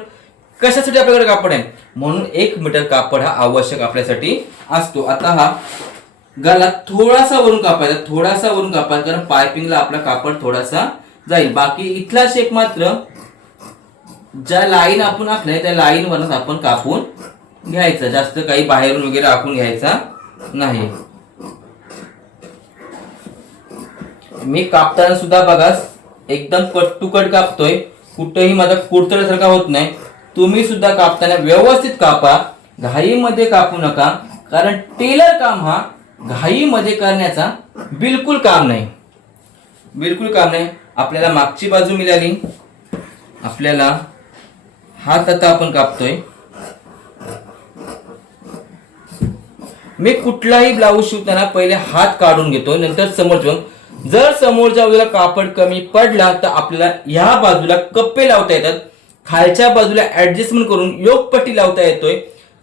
कशासाठी आपल्याकडे कापड आहे? म्हणून 1 मीटर कापड हा आवश्यक आपल्यासाठी असतो. आता हा गळा थोडासा वरून कापायचा, थोडासा वरून कापायचा, कारण पायपिंगला आपला कापड थोडासा जाईल. बाकी इथला शेप मात्र ज्या लाईन आपण आखलाय त्या लाईन वरच आपण कापून घ्यायचा. जास्त काही बाहेरून वगैरे आखून घ्यायचा नाही. मी कापताना सुद्धा बघा एकदम कट टू कट कापतोय. कुठेही माझा कुरतड्यासारखा होत नाही. तुम्ही सुद्धा कापताना व्यवस्थित कापा, घाईमध्ये कापू नका. कारण टेलर काम हा घाईमध्ये करण्याचा बिलकुल काम नाही, बिलकुल काम नाही. आपल्याला मागची बाजू मिळाली. आपल्याला हात आता आपण कापतोय. मी कुठलाही ब्लाऊज शिवताना पहिले हात काढून घेतो, नंतर समोरच्या. जर समोरच्या बाजूला कापड कमी पडला तर आपल्याला ह्या बाजूला कप्पे लावता येतात, खालच्या बाजूला ऍडजस्टमेंट करून योगपट्टी लावता येतोय,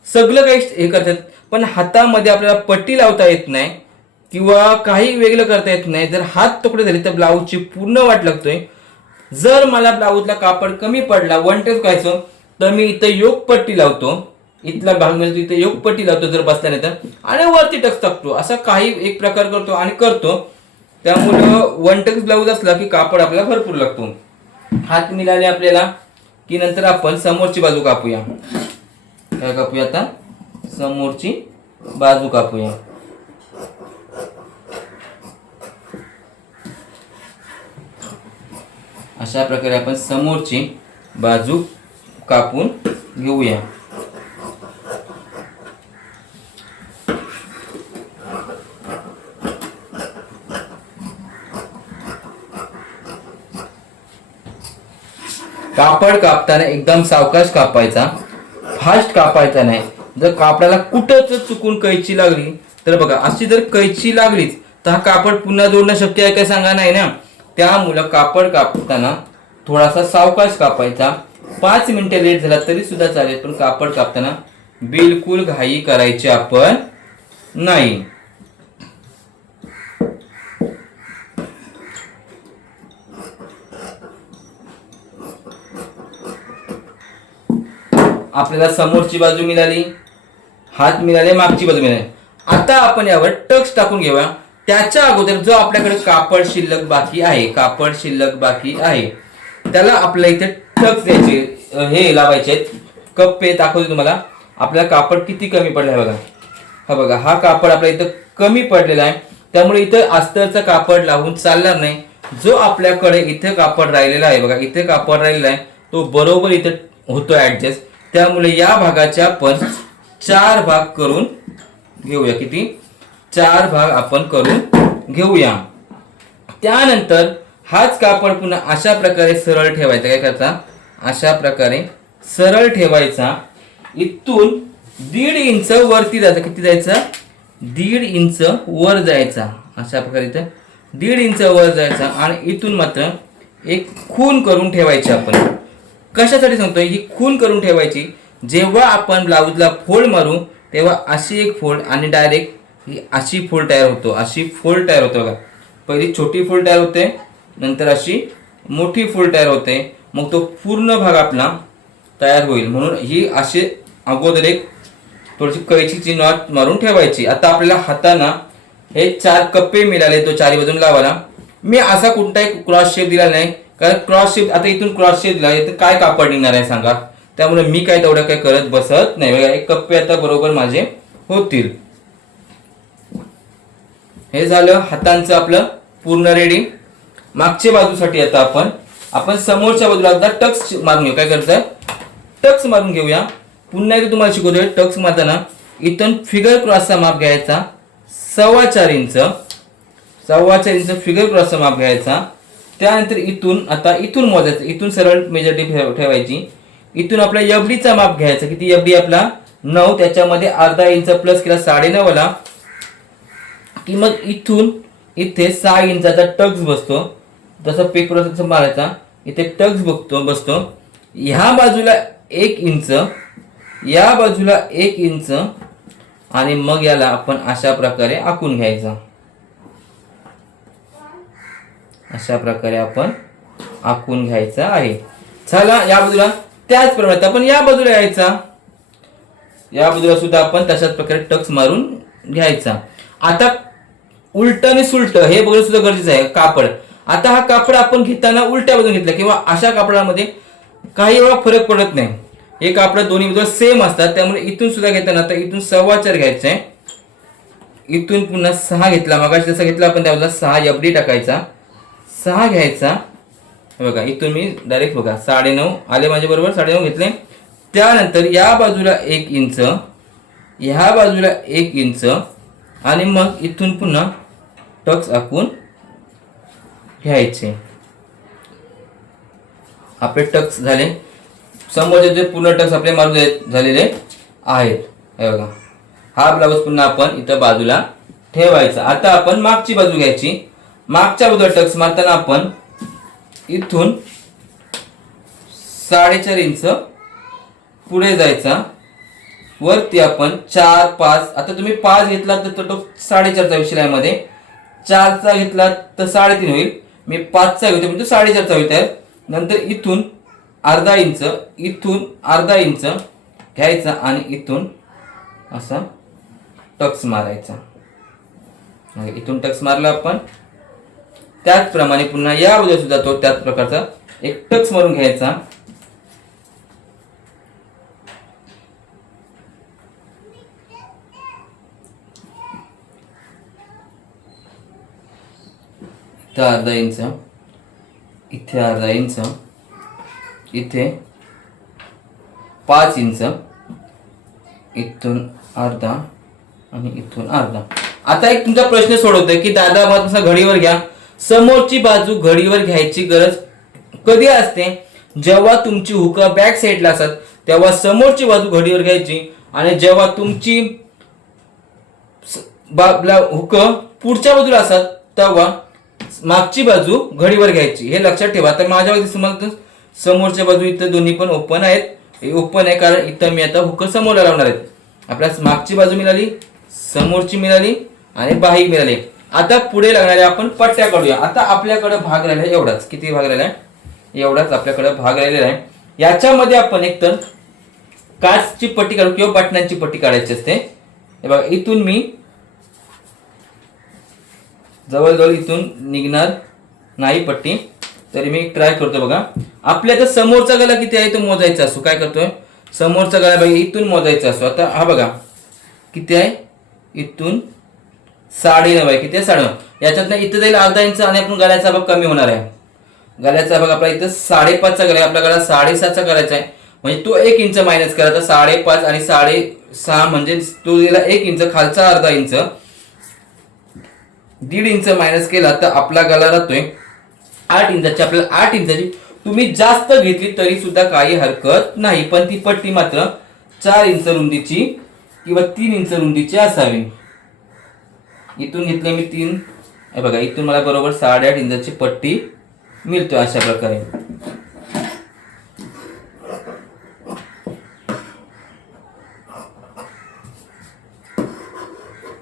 सगळं काही हे करतात. पण हातामध्ये आपल्याला पट्टी लावता येत नाही किंवा काही वेगळं करता येत नाही. जर हात तुकडे झाले तर ब्लाऊजची पूर्ण वाट लागतोय. जर मला ब्लाऊजला कापड कमी पडला, वन टेप करायचं, तर मी इथं योगपट्टी लावतो. इथला भाग मिळतो इथे योगपट्टी लावतो जर बसला नाही तर, आणि वरती टक्स टाकतो. असा काही एक प्रकार करतो आणि करतो. त्यामुळं वन टक्स ब्लाऊज असला की कापड आपल्याला भरपूर लागतो. हात मिळाले आपल्याला की नंतर आपण समोरची बाजू कापूया. काय कापूया आता? समोरची बाजू कापूया. अशा प्रकारे आपण समोरची बाजू कापून घेऊया. कापड कापताना एकदम सावकाश कापायचा, फास्ट कापायचा नाही. जर कापडाला कुठंच चुकून कैची लागली तर बघा, अशी जर कैची लागलीच तर हा कापड पुन्हा जोडणं शक्य आहे का? सांगा, नाही ना. त्यामुळं कापड कापताना थोडासा सावकाश कापायचा. 5 मिनिटे लेट झाला तरी सुद्धा चालेल, पण कापड कापताना बिलकुल घाई करायची आपण नाही. आपल्याला समोरची बाजू मिळाली, हात मिळाले, मागची बाजू मिळाली. आता आपण यावर टक्स टाकून घेऊया. त्याच्या अगोदर जो आपल्याकडे कापड शिल्लक बाकी आहे, कापड शिल्लक बाकी आहे, त्याला आपल्या इथे टक्स द्यायचे, हे लावायचे आहेत. कप्पे दाखवतो तुम्हाला. आपल्याला कापड किती कमी पडलं आहे बघा. हा बघा, हा कापड आपल्या इथं कमी पडलेला आहे. त्यामुळे इथं अस्तरचं कापड लावून चालणार नाही. जो आपल्याकडे इथे कापड राहिलेला आहे बघा, इथे कापड राहिलेला आहे, तो बरोबर इथे होतो ऍडजस्ट. त्यामुळे या भागाचे आपण 4 भाग करून घेऊया. किती? 4 भाग आपण करून घेऊया. त्यानंतर हाच कापड पुन्हा अशा प्रकारे सरळ ठेवायचा. काय करता? अशा प्रकारे सरळ ठेवायचा. इथून 1.5 इंच वरती जायचं. किती जायचं? 1.5 इंच वर जायचा. अशा प्रकारे इथं 1.5 इंच वर जायचा आणि इथून मात्र एक खून करून ठेवायची. आपण कशासाठी सांगतोय? ही खून करून ठेवायची. जेव्हा आपण ब्लाऊजला फोल्ड मारू तेव्हा अशी एक फोल्ड आणि डायरेक्ट ही अशी फोल्ड तयार होतो. अशी फोल्ड तयार होते बघा. पहिली छोटी फोल्ड तयार होते, नंतर अशी मोठी फोल्ड तयार होते, मग तो पूर्ण भाग आपला तयार होईल. म्हणून ही अशी अगोदर एक थोडीशी कैचीची नॉट मारून ठेवायची. आता आपल्याला हाताना हे 4 कप्पे मिळाले, तो चारी बाजून लावायला. मी असा कोणताही क्रॉस शेप दिला नाही, कारण क्रॉस शेप, आता इथून क्रॉस शेप दिला तर काय कापड निघणार आहे सांगा. त्यामुळे मी काय तेवढं काय करत बसत नाही. बघा, एक कप्पे आता बरोबर माझे होतील. हे झालं हातांचं आपलं पूर्ण रेडी. मागच्या बाजूसाठी आता आपण समोरच्या बाजूला एकदा टक्स मारून घेऊ. काय करताय? टक्स मारून घेऊया. पुन्हा एकदा तुम्हाला शिकवतोय. टक्स मारताना इथून फिगर क्रॉसचा माप घ्यायचा 4.25 इंच. 4.25 इंच फिगर क्रॉसचा माप घ्यायचा त्यानंतर इथून आता इथून मोजायचं, इथून सरळ मेजर टेप ठेवायची. इथून आपला एफडीचा माप घ्यायचा. किती एफडी आपला 9, त्याच्यामध्ये अर्धा इंच प्लस केला 9.5 ला की मग इथून इथे 6 इंचाचा टक्स बसतो. तसं पेपर तसं मारायचा. इथे टक्स बसतो. ह्या बाजूला 1 इंच, या बाजूला 1 इंच आणि मग याला आपण अशा प्रकारे आखून घ्यायचा. अशा प्रकारे आपण आखून घ्यायचा आहे. चला या बाजूला त्याचप्रमाणे आपण या बाजूला यायचा. या बाजूला सुद्धा आपण तशाच प्रकारे टक्स मारून घ्यायचा. आता उलट आणि सुलट हे बघणं सुद्धा गरजेचं आहे. कापड, आता हा कापड आपण घेताना उलट्या बाजून घेतला किंवा अशा कापडामध्ये काही वेळा फरक पडत नाही. हे कापड दोन्ही बाजूला सेम असतात, त्यामुळे इथून सुद्धा घेताना आता इथून 4.25 घ्यायचं आहे. इथून पुन्हा 6 घेतला, मगाशी जसा घेतला आपण त्या बाजूला 6 एफडी टाकायचा. 6 घ्यायचा. बघा इथून मी डायरेक्ट बघा 9.5 आले माझ्या बरोबर, 9.5 घेतले. त्यानंतर या बाजूला 1 इंच, ह्या बाजूला 1 इंच आणि मग इथून पुन्हा टक्स आखून घ्यायचे. आपले टक्स झाले. समोरचे जे पूर्ण टक्स आपले मारून झालेले आहेत. हे बघा हा ब्लाऊज पुन्हा आपण इथं बाजूला ठेवायचा. आता आपण मागची बाजू घ्यायची. मागच्या बाजूला टक्स मारताना आपण इथून 4.5 इंच पुढे जायचा. वरती आपण 4, 5, आता तुम्ही 5 घेतला तर तो 4.5चा शिलाईमध्ये, 4चा घेतला तर 3.5 होईल. मी 5चा घेतो म्हणजे 4.5चा होईल. नंतर इथून अर्धा इंच, इथून अर्धा इंच घ्यायचा आणि इथून असा टक्स मारायचा. इथून टक्स मारला आपण. त्याचप्रमाणे पुन्हा या बाजूला सुद्धा तो त्याच प्रकारचा एक टक्स मारून घ्यायचा. इथे अर्धा इंच, इथे अर्धा इंच, इथे 5 इंच, इथून अर्धा आणि इथून अर्धा. आता एक तुमचा प्रश्न सोडवतोय की दादा मला घडीवर घ्या. समोरची बाजू घडीवर घ्यायची गरज कधी असते? जेव्हा तुमची हुक बॅक साईडला असतात तेव्हा समोरची बाजू घडीवर घ्यायची, आणि जेव्हा तुमची हुक पुढच्या बाजूला असतात तेव्हा मागची बाजू घडीवर घ्यायची. हे लक्षात ठेवा. तर माझ्या तुम्हाला समोरच्या बाजू इथं दोन्ही पण ओपन आहेत. हे ओपन आहे कारण इथं मी आता हुक समोरला लावणार आहेत. आपल्याला मागची बाजू मिळाली, समोरची मिळाली आणि बाही मिळाली. आता पुढे लागणाऱ्या आपण पट्ट्या काढूया. आता आपल्याकडे भाग राहिला एवढाच. किती भाग राहिला? एवढाच आपल्याकडे भाग राहिलेला आहे. याच्यामध्ये आपण एकतर काचची पट्टी काढू किंवा बटनांची पट्टी काढायची असते. हे बघा इथून मी जवळजवळ इथून निघणार नाही पट्टी, तरी मी ट्राय करतो. बघा आपल्या आता समोरचा गला किती आहे तो मोजायचा असतो. काय करतोय? समोरचा गला बघा इथून मोजायचा असतो. आता हा बघा किती आहे, इथून 9.5 आहे. किती आहे? 9.5. याच्यात इथं जाईल अर्धा इंच आणि आपण गळ्याचा भाग कमी होणार आहे. गळ्याचा भाग आपला इथं 5.5चा गळा आहे, आपला गळा 7.5चा करायचा आहे. म्हणजे तो 1 इंच मायनस करायचा. 5.5 आणि 6.5 म्हणजे तो दिला 1 इंच, खालचा अर्धा इंच, 1.5 इंच मायनस केला तर आपला गळा राहतोय 8 इंचाची. आपल्याला 8 इंचाची तुम्ही जास्त घेतली तरी सुद्धा काही हरकत नाही, पण ती पट्टी मात्र 4 इंच रुंदीची किंवा 3 इंच रुंदीची असावी. इथून घेतले मी 3. हे बघा इथून मला बरोबर 8.5 इंचाची पट्टी मिळतोय अशा प्रकारे.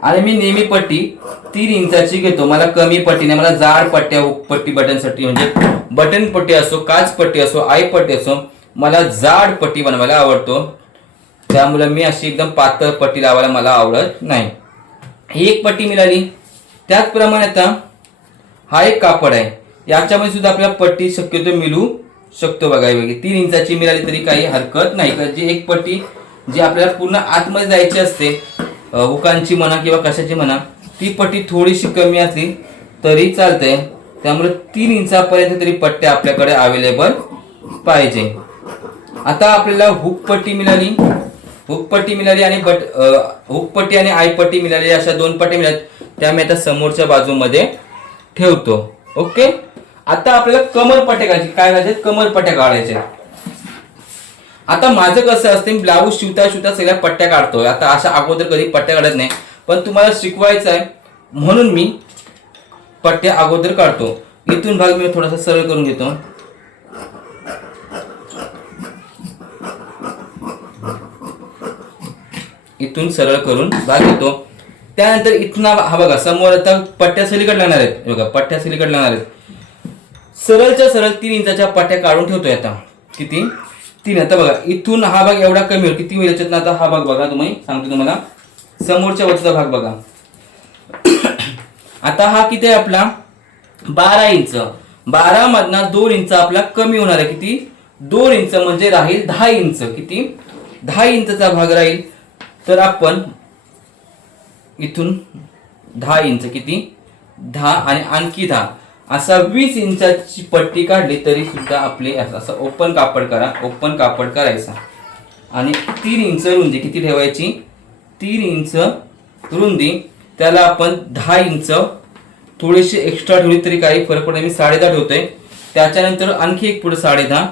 आणि मी नेहमी पट्टी 3 इंचाची घेतो. मला कमी पट्टी नाही, मला जाड पट्ट्या पट्टी बटनसाठी म्हणजे बटन पट्टी असो, काच पट्टी असो, आई पट्टी असो, मला जाड पट्टी बनवायला आवडतो. त्यामुळे मी अशी एकदम पातळ पट्टी लावायला मला आवडत नाही. ही एक पट्टी मिळाली. त्याचप्रमाणे आता हा एक कापड आहे, याच्यामध्ये सुद्धा आपल्याला पट्टी शक्यतो मिळू शकतो. बघा 3 इंचाची मिळाली तरी काही हरकत नाही. कारण जी एक पट्टी जी आपल्याला पूर्ण आतमध्ये जायची असते, हुकांची म्हणा किंवा कशाची म्हणा, ती पट्टी थोडीशी कमी असली तरी चालते. त्यामुळे 3 इंचापर्यंत तरी पट्ट्या आपल्याकडे अवेलेबल पाहिजे. आता आपल्याला हुक पट्टी मिळाली, हुक पट्टी मिळाली आणि हुक पट्टी आणि आई पट्टी मिळाली. अशा 2 पट्टी मिळाल्या, त्या मी आता समोरच्या बाजूमध्ये ठेवतो. ओके. आता आपल्याला कमरपट्ट्या काढायची. काय करायचे? कमरपट्ट्या काढायच्या. आता माझं कसं असते, ब्लाऊज शिवता शिवता सगळ्या पट्ट्या काढतोय. आता अशा अगोदर कधी पट्ट्या काढत नाही, पण तुम्हाला शिकवायचं आहे म्हणून मी पट्ट्या अगोदर काढतो. इथून भाग मी थोडासा सरळ करून घेतो. इथून सरळ करून भाग घेतो. त्यानंतर इथून हा बघा समोर आता पट्ट्या सलीकडे लागणार आहेत. बघा पट्ट्या सलीकडे लागणार आहेत. सरळच्या सरळ 3 इंचाच्या पट्ट्या काढून ठेवतोय. आता किती? 3. आता बघा इथून हा भाग एवढा कमी होईल. किती होईल याच्यात? आता हा भाग बघा, तुम्ही सांगतो तुम्हाला. समोरच्या वरचा भाग बघा. आता हा किती आहे आपला? 12 इंच. 12 मधनं 2 इंच आपला कमी होणार आहे. किती? 2 इंच म्हणजे राहील 10 इंच. किती? 10 इंचचा भाग राहील. तर आपण इथून 10 इंच, किती? 10 आणि आणखी 10 असा 20 इंचाची पट्टी काढली तरी सुद्धा आपले असं ओपन कापड करा. ओपन कापड करायचा आणि 3 इंच रुंदी किती ठेवायची? 3 इंच रुंदी. त्याला आपण 10 इंच थोडीशी एक्स्ट्रा ठेवली तरी काही फरक पडत नाही. मी 10.5 ठेवतोय. त्याच्यानंतर आणखी एक पुढे 10.5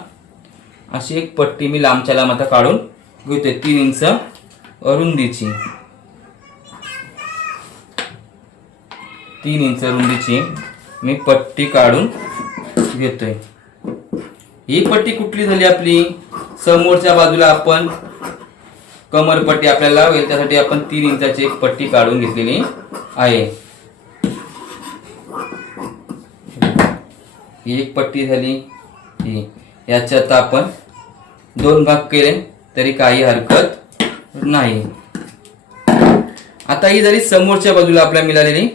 अशी एक पट्टी मी लांबच्या लांब आता काढून घेतोय. 3 इंच रुंदीची. 3 इंच रुंदीची मी पट्टी काढून घेतोय. ही पट्टी कुठली झाली आपली? समोरच्या बाजूला आपण कमरपट्टी आपल्याला लागेल त्यासाठी आपण 3 इंचाची एक पट्टी काढून घेतलेली आहे. ही एक पट्टी झाली. ही याच्यात आपण 2 भाग केले तरी काही हरकत नाही. आता ही झाली समोरच्या बाजूला आपल्याला मिळालेली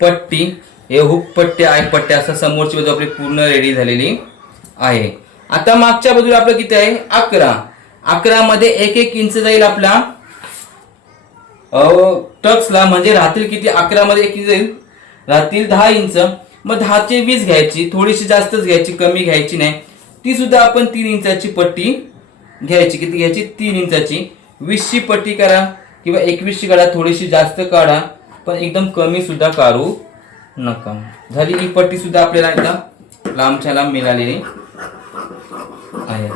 पट्टी. हे हुक पट्ट्या, आय पट्ट्या असं समोरची बाजू आपली पूर्ण रेडी झालेली आहे. आता मागच्या बाजूला आपलं किती आहे? 11. 11 मध्ये 1-1 इंच जाईल आपला टक्सला. म्हणजे राहतील किती? 11 मध्ये 1 इंच जाईल, राहतील 10 इंच. मग 10 चे 20 घ्यायची. थोडीशी जास्तच घ्यायची, कमी घ्यायची नाही. ती सुद्धा आपण 3 इंचाची पट्टी घ्यायची. किती घ्यायची? 3 इंचाची. 20 ची पट्टी करा किंवा 21 ची काढा. थोडीशी जास्त काढा, पण एकदम कमी सुद्धा काढू नका. झाली ही पट्टी सुद्धा आपल्याला आता लांबच्या लांब मिळालेली आहे.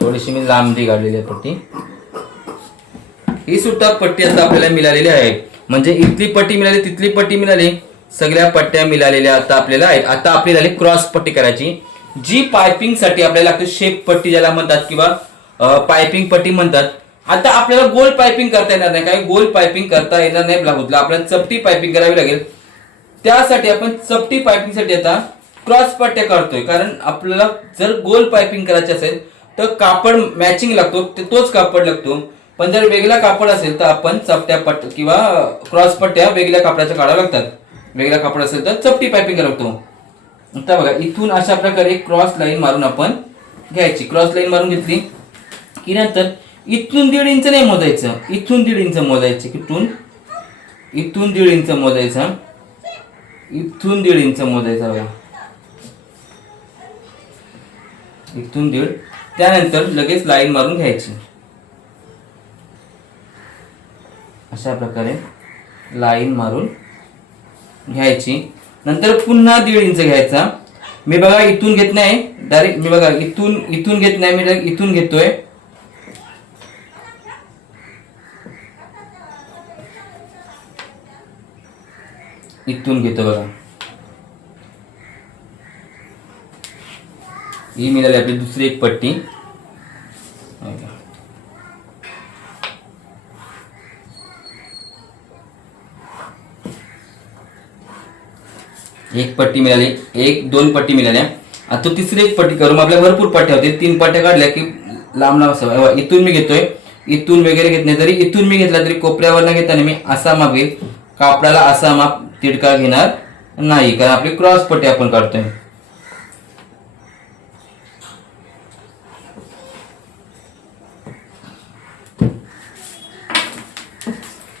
थोडीशी मी लांबी काढलेली आहे पट्टी. ही सुद्धा पट्टी आता आपल्याला मिळालेली आहे. म्हणजे इथली पट्टी मिळाली, तिथली पट्टी मिळाली, सगळ्या पट्ट्या मिळालेल्या आता आपल्याला आहेत. आता आपल्याला क्रॉस पट्टी करायची, जी पायपिंग साठी आपल्याला लागते. शेप पट्टी ज्याला म्हणतात किंवा पायपिंग पट्टी म्हणतात. आता आपल्याला गोल पायपिंग करता येणार नाही. काय गोल पायपिंग करता येणार नाही ब्लाऊजला. आपल्याला चपटी पायपिंग करावी लागेल. त्यासाठी आपण चपटी पायपिंग साठी आता क्रॉस पट्ट्या काढतोय. कारण आपल्याला जर गोल पायपिंग करायची असेल तर कापड मॅचिंग लागतो, तोच कापड लागतो. पण जर वेगळा कापड असेल तर आपण चपट्या पट्ट किंवा क्रॉस पट्ट्या वेगळ्या कापडाच्या काढाव्या लागतात. वेगळा कापड असेल तर चपटी पायपिंग लागतो. आता बघा इथून अशा प्रकारे क्रॉस लाईन मारून आपण घ्यायची. क्रॉस लाईन मारून घेतली की नंतर इथून 1.5 इंच नाही मोजायचं, इथून 1.5 इंच मोजायचे. इथून 1.5 इंच मोजायचं, इथून 1.5 इंच मोजायचा बघा, इथून 1.5. त्यानंतर लगेच लाईन मारून घ्यायची. अशा प्रकारे लाईन मारून घ्यायची. नंतर पुन्हा 1.5 इंच घ्यायचा. मी बघा इथून घेत नाही डायरेक्ट, मी बघा इथून घेत नाही, मी डायरेक्ट इथून घेतोय. इथून घेतो बघा. ही मिळाली आपली दुसरी एक पट्टी. एक पट्टी मिळाली, 1-2 पट्टी मिळाल्या. आता तिसरी एक पट्टी करून आपल्या भरपूर पट्ट्या होते. 3 पट्ट्या काढल्या की लांब लांब इथून मी घेतोय. इथून वगैरे घेत नाही, जरी इथून मी घेतला तरी कोपऱ्यावर न घेताना मी असा माप घेईल. कापडाला असा माप तिडका घेणार नाही, कारण आपली क्रॉस पट्टी आपण काढतोय.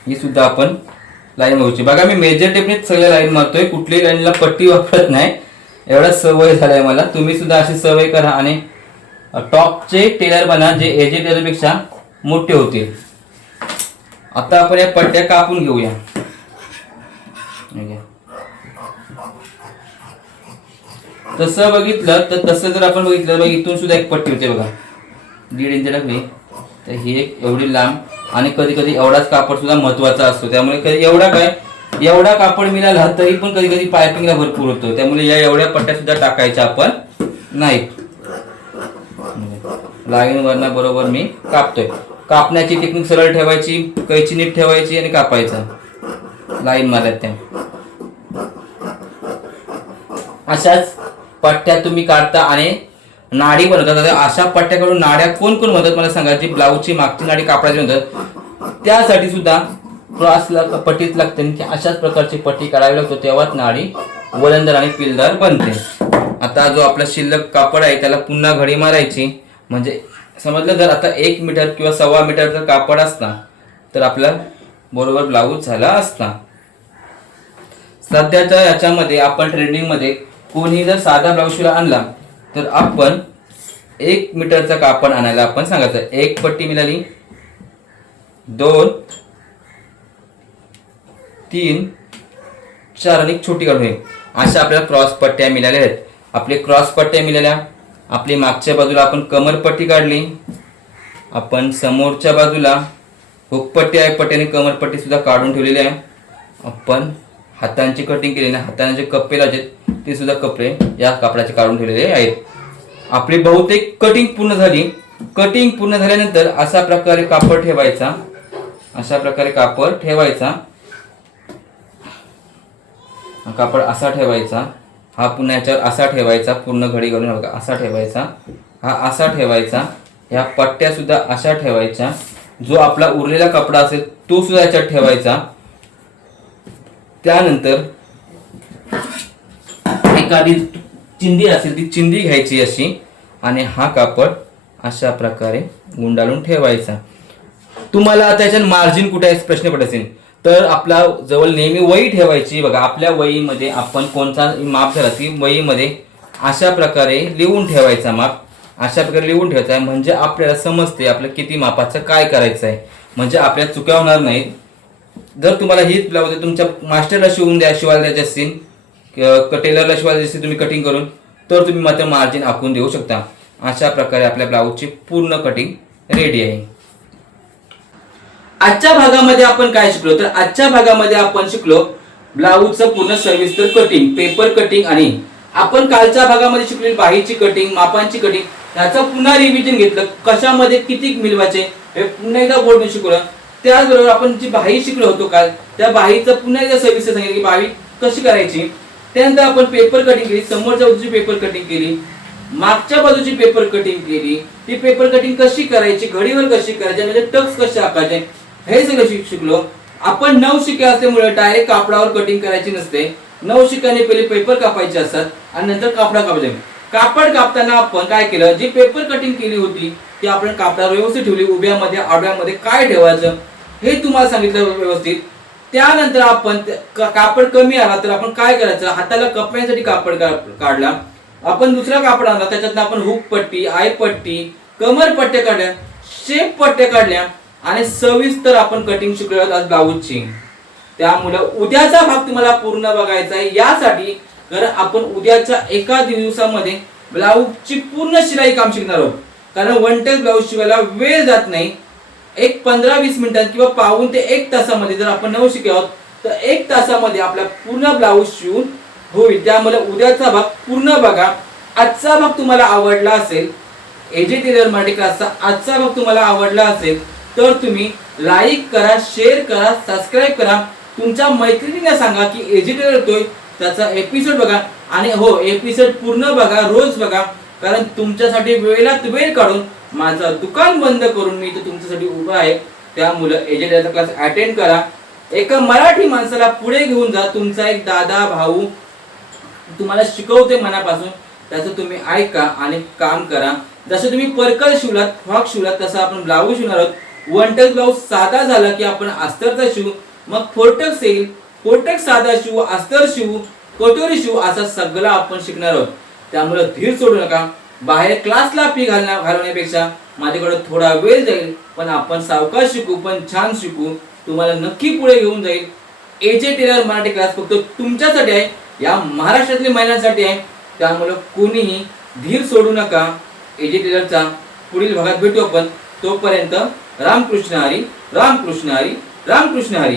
ही सुद्धा आपण लाईन मारूची. बघा मी मेजर टेपने सगळ्या लाईन मारतोय, कुठलीही लाईनला पट्टी वापरत नाही. एवढा सवय झालाय मला. तुम्ही सुद्धा अशी सवय करा आणि टॉपचे टेलर बना जे एजे टेलर पेक्षा मोठे होतील. आता आपण या पट्ट्या कापून घेऊया. तसं बघितलं तर तसं जर आपण बघितलं तर इथून सुद्धा एक पट्टी होते बघा, 1.5 इंच टाकली तर ही एक एवढी लांब. आणि कधी कधी एवढाच कापड सुद्धा महत्वाचा असतो, त्यामुळे कधी एवढा कापड मिळाला तरी पण कधी कधी पायपिंगला भरपूर होतो, त्यामुळे या एवढ्या पट्ट्या सुद्धा टाकायच्या आपण नाहीत. लाईन वरनं बरोबर मी कापतोय. कापण्याची टेक्निक सरळ ठेवायची, कैची नीट ठेवायची आणि कापायचं लाईन मारत त्या. अशाच पट्ट्या तुम्ही काढता आणि नाडी बनवतात. अशा पट्ट्या काढून नाड्या कोण कोण म्हणतात मला सांगा, जी ब्लाऊजची मागची नाडी कापडाची म्हणतात त्यासाठी सुद्धा क्रॉसला पट्टीच लागते की अशाच प्रकारची पट्टी काढावी लागतो, तेव्हाच नाडी वलंदार आणि पिलदार बनते. आता जो आपला शिल्लक कापड आहे त्याला पुन्हा घडी मारायची, म्हणजे समजलं जर आता 1 मीटर किंवा 1.25 मीटर जर कापड असता तर आपला बरोबर ब्लाऊज झाला असता. सध्याच्या याच्यामध्ये आपण ट्रेंडिंगमध्ये कोणी जर साधा ब्लाऊज शिवायला आणला तर आपण 1 मीटरचा कापड आणायला आपण सांगायचं. 1 पट्टी मिळाली, 2, 3, 4 आणि एक छोटी काढून अशा आपल्याला क्रॉस पट्ट्या मिळाल्या आहेत. आपले क्रॉस पट्ट्या मिळाल्या. आपली मागच्या बाजूला आपण कमरपट्टी काढली, आपण समोरच्या बाजूला हुकपट्टी आहे पट्ट्याने कमरपट्टी सुद्धा काढून ठेवलेली आहे. आपण हातांची कटिंग केलेली आहे, हाताने जे कप्पे लावतात ते सुद्धा कपडे या कापडाचे काढून ठेवलेले आहेत. आपली बहुतेक कटिंग पूर्ण झाली. कटिंग पूर्ण झाल्यानंतर अशा प्रकारे कापड ठेवायचा, अशा प्रकारे कापड ठेवायचा, कापड असा ठेवायचा, हा पुन्हा याच्यावर असा ठेवायचा, पूर्ण घडी घालून बघा असा ठेवायचा, हा असा ठेवायचा, ह्या पट्ट्या सुद्धा अशा ठेवायच्या. जो आपला उरलेला कपडा असेल तो सुद्धा याच्यात ठेवायचा. त्यानंतर एखादी चिंदी असेल ती चिंदी घ्यायची अशी आणि हा कापड अशा प्रकारे गुंडाळून ठेवायचा. तुम्हाला त्याच्यात मार्जिन कुठे आहे प्रश्न पडत असेल तर आपला जवळ नेहमी वही ठेवायची. बघा आपल्या वहीमध्ये आपण कोणता माप झाला ती वहीमध्ये अशा प्रकारे लिहून ठेवायचा माप, अशा प्रकारे लिहून ठेवायचा आहे, म्हणजे आपल्याला समजते आपल्याला किती मापाचं काय करायचं आहे, म्हणजे आपल्याला चुका होणार नाहीत. जर तुम्हाला हीच ब्लाऊज तुमच्या मास्टरला शिवायला द्यायचे असतील, टेलरला शिवायला द्यायचे असतील तुम्ही कटिंग करून, तर तुम्ही मात्र मार्जिन आखून देऊ शकता. अशा प्रकारे आपल्या ब्लाऊजची पूर्ण कटिंग रेडी आहे. आजच्या भागामध्ये आपण काय शिकलो तर आजच्या भागामध्ये आपण शिकलो ब्लाऊजचं पूर्ण सविस्तर कटिंग, पेपर कटिंग आणि आपण कालच्या भागामध्ये शिकलेली बाहीची कटिंग, मापांची कटिंग याचं पुन्हा रिव्हिजन घेतलं, कशामध्ये किती मिळवायचे हे पुन्हा एकदा बोर्डने शिकवलं. त्याचबरोबर आपण जी बाही शिकलो होतो काल त्या बाहीचं पुन्हा एकदा सविस्तर सांगितलं की बाही कशी करायची. त्यानंतर आपण पेपर कटिंग केली, समोरच्या बाजूची पेपर कटिंग केली, मागच्या बाजूची पेपर कटिंग केली, ती पेपर कटिंग कशी करायची, घडीवर कशी करायची, म्हणजे टक्स कसे आखायचे हे सगळं शिकलो. आपण 9 शिक्के असल्यामुळे डायरेक्ट कापडावर कटिंग करायची नसते. 9 शिक्क्याने पहिले पेपर कापायचे असतात आणि नंतर कापडा कापायचे. कापड कापताना आपण काय केलं, जी पेपर कटिंग केली होती ती आपण कापडावर व्यवस्थित ठेवली, उभ्यामध्ये आडव्यामध्ये काय ठेवायचं हे तुम्हाला सांगितलं व्यवस्थित. त्यानंतर आपण कापड कमी आला तर आपण काय करायचं, हाताला कपड्यांसाठी कापड काढला, आपण दुसरा कापड आणला, त्याच्यात आपण हुक पट्टी, आय पट्टी, कमर पट्ट्या काढल्या, शेप पट्ट्या काढल्या आणि सविस्तर आपण कटिंग शिकलो आज ब्लाऊजची. त्यामुळे उद्याचा भाग तुम्हाला पूर्ण बघायचा आहे. यासाठी कारण आपण उद्याच्या एका दिवसामध्ये ब्लाऊजची पूर्ण शिलाई काम शिकणार आहोत. कारण वन टेल ब्लाऊज शिवायला वेळ जात नाही. एक 15-20 मिनिटात किंवा पाऊण ते 1 तासामध्ये जर आपण 9 शिकलो आहोत तर 1 तासामध्ये आपला पूर्ण ब्लाऊज शिवून होईल. त्यामुळे उद्याचा भाग पूर्ण बघा. आजचा भाग तुम्हाला आवडला असेल, एजे टेलर मराठी क्लासचा आजचा भाग तुम्हाला आवडला असेल तर तुम्ही लाईक करा, शेअर करा, सबस्क्राईब करा, तुमच्या मैत्रिणींना सांगा की एजे टेलर येतोय त्याचा एपिसोड बघा. आणि हो, एपिसोड पूर्ण बघा, रोज बघा, कारण तुमच्यासाठी वेळात वेळ काढून माझं दुकान बंद करून मी इथे तुमच्यासाठी उभा आहे. त्यामुळे एजे टेलरचा क्लास अटेंड करा. एका मराठी माणसाला पुढे घेऊन जा. तुमचा एक दादा भाऊ तुम्हाला शिकवते मनापासून, त्याचं तुम्ही ऐका आणि काम करा. जसं तुम्ही परकर शिवलात, फ्रॉक शिवलात, तसं आपण ब्लाऊज शिवणार आहोत. वन टच ब्लाऊज साधा झाला की आपण अस्तरचा शिवू, मग फोरटक्स येईल, फोरटक्स साधा शिवू, अस्तर शिवू, कटोरी शिवू, असा सगळं आपण शिकणार आहोत. त्यामुळे धीर सोडू नका. बाहेर क्लासला फी घालण्यापेक्षा माझ्याकडे थोडा वेळ जाईल, पण आपण सावकाश शिकू, पण छान शिकू. तुम्हाला नक्की पुढे घेऊन जाईल. एजे टेलर मराठी क्लास फक्त तुमच्यासाठी आहे, या महाराष्ट्रातील महिलांसाठी आहे. त्यामुळे कोणीही धीर सोडू नका. एजे टेलरचा पुढील भागात भेटू आपण. तोपर्यंत रामकृष्ण हरी, रामकृष्ण हरी, रामकृष्ण हरी.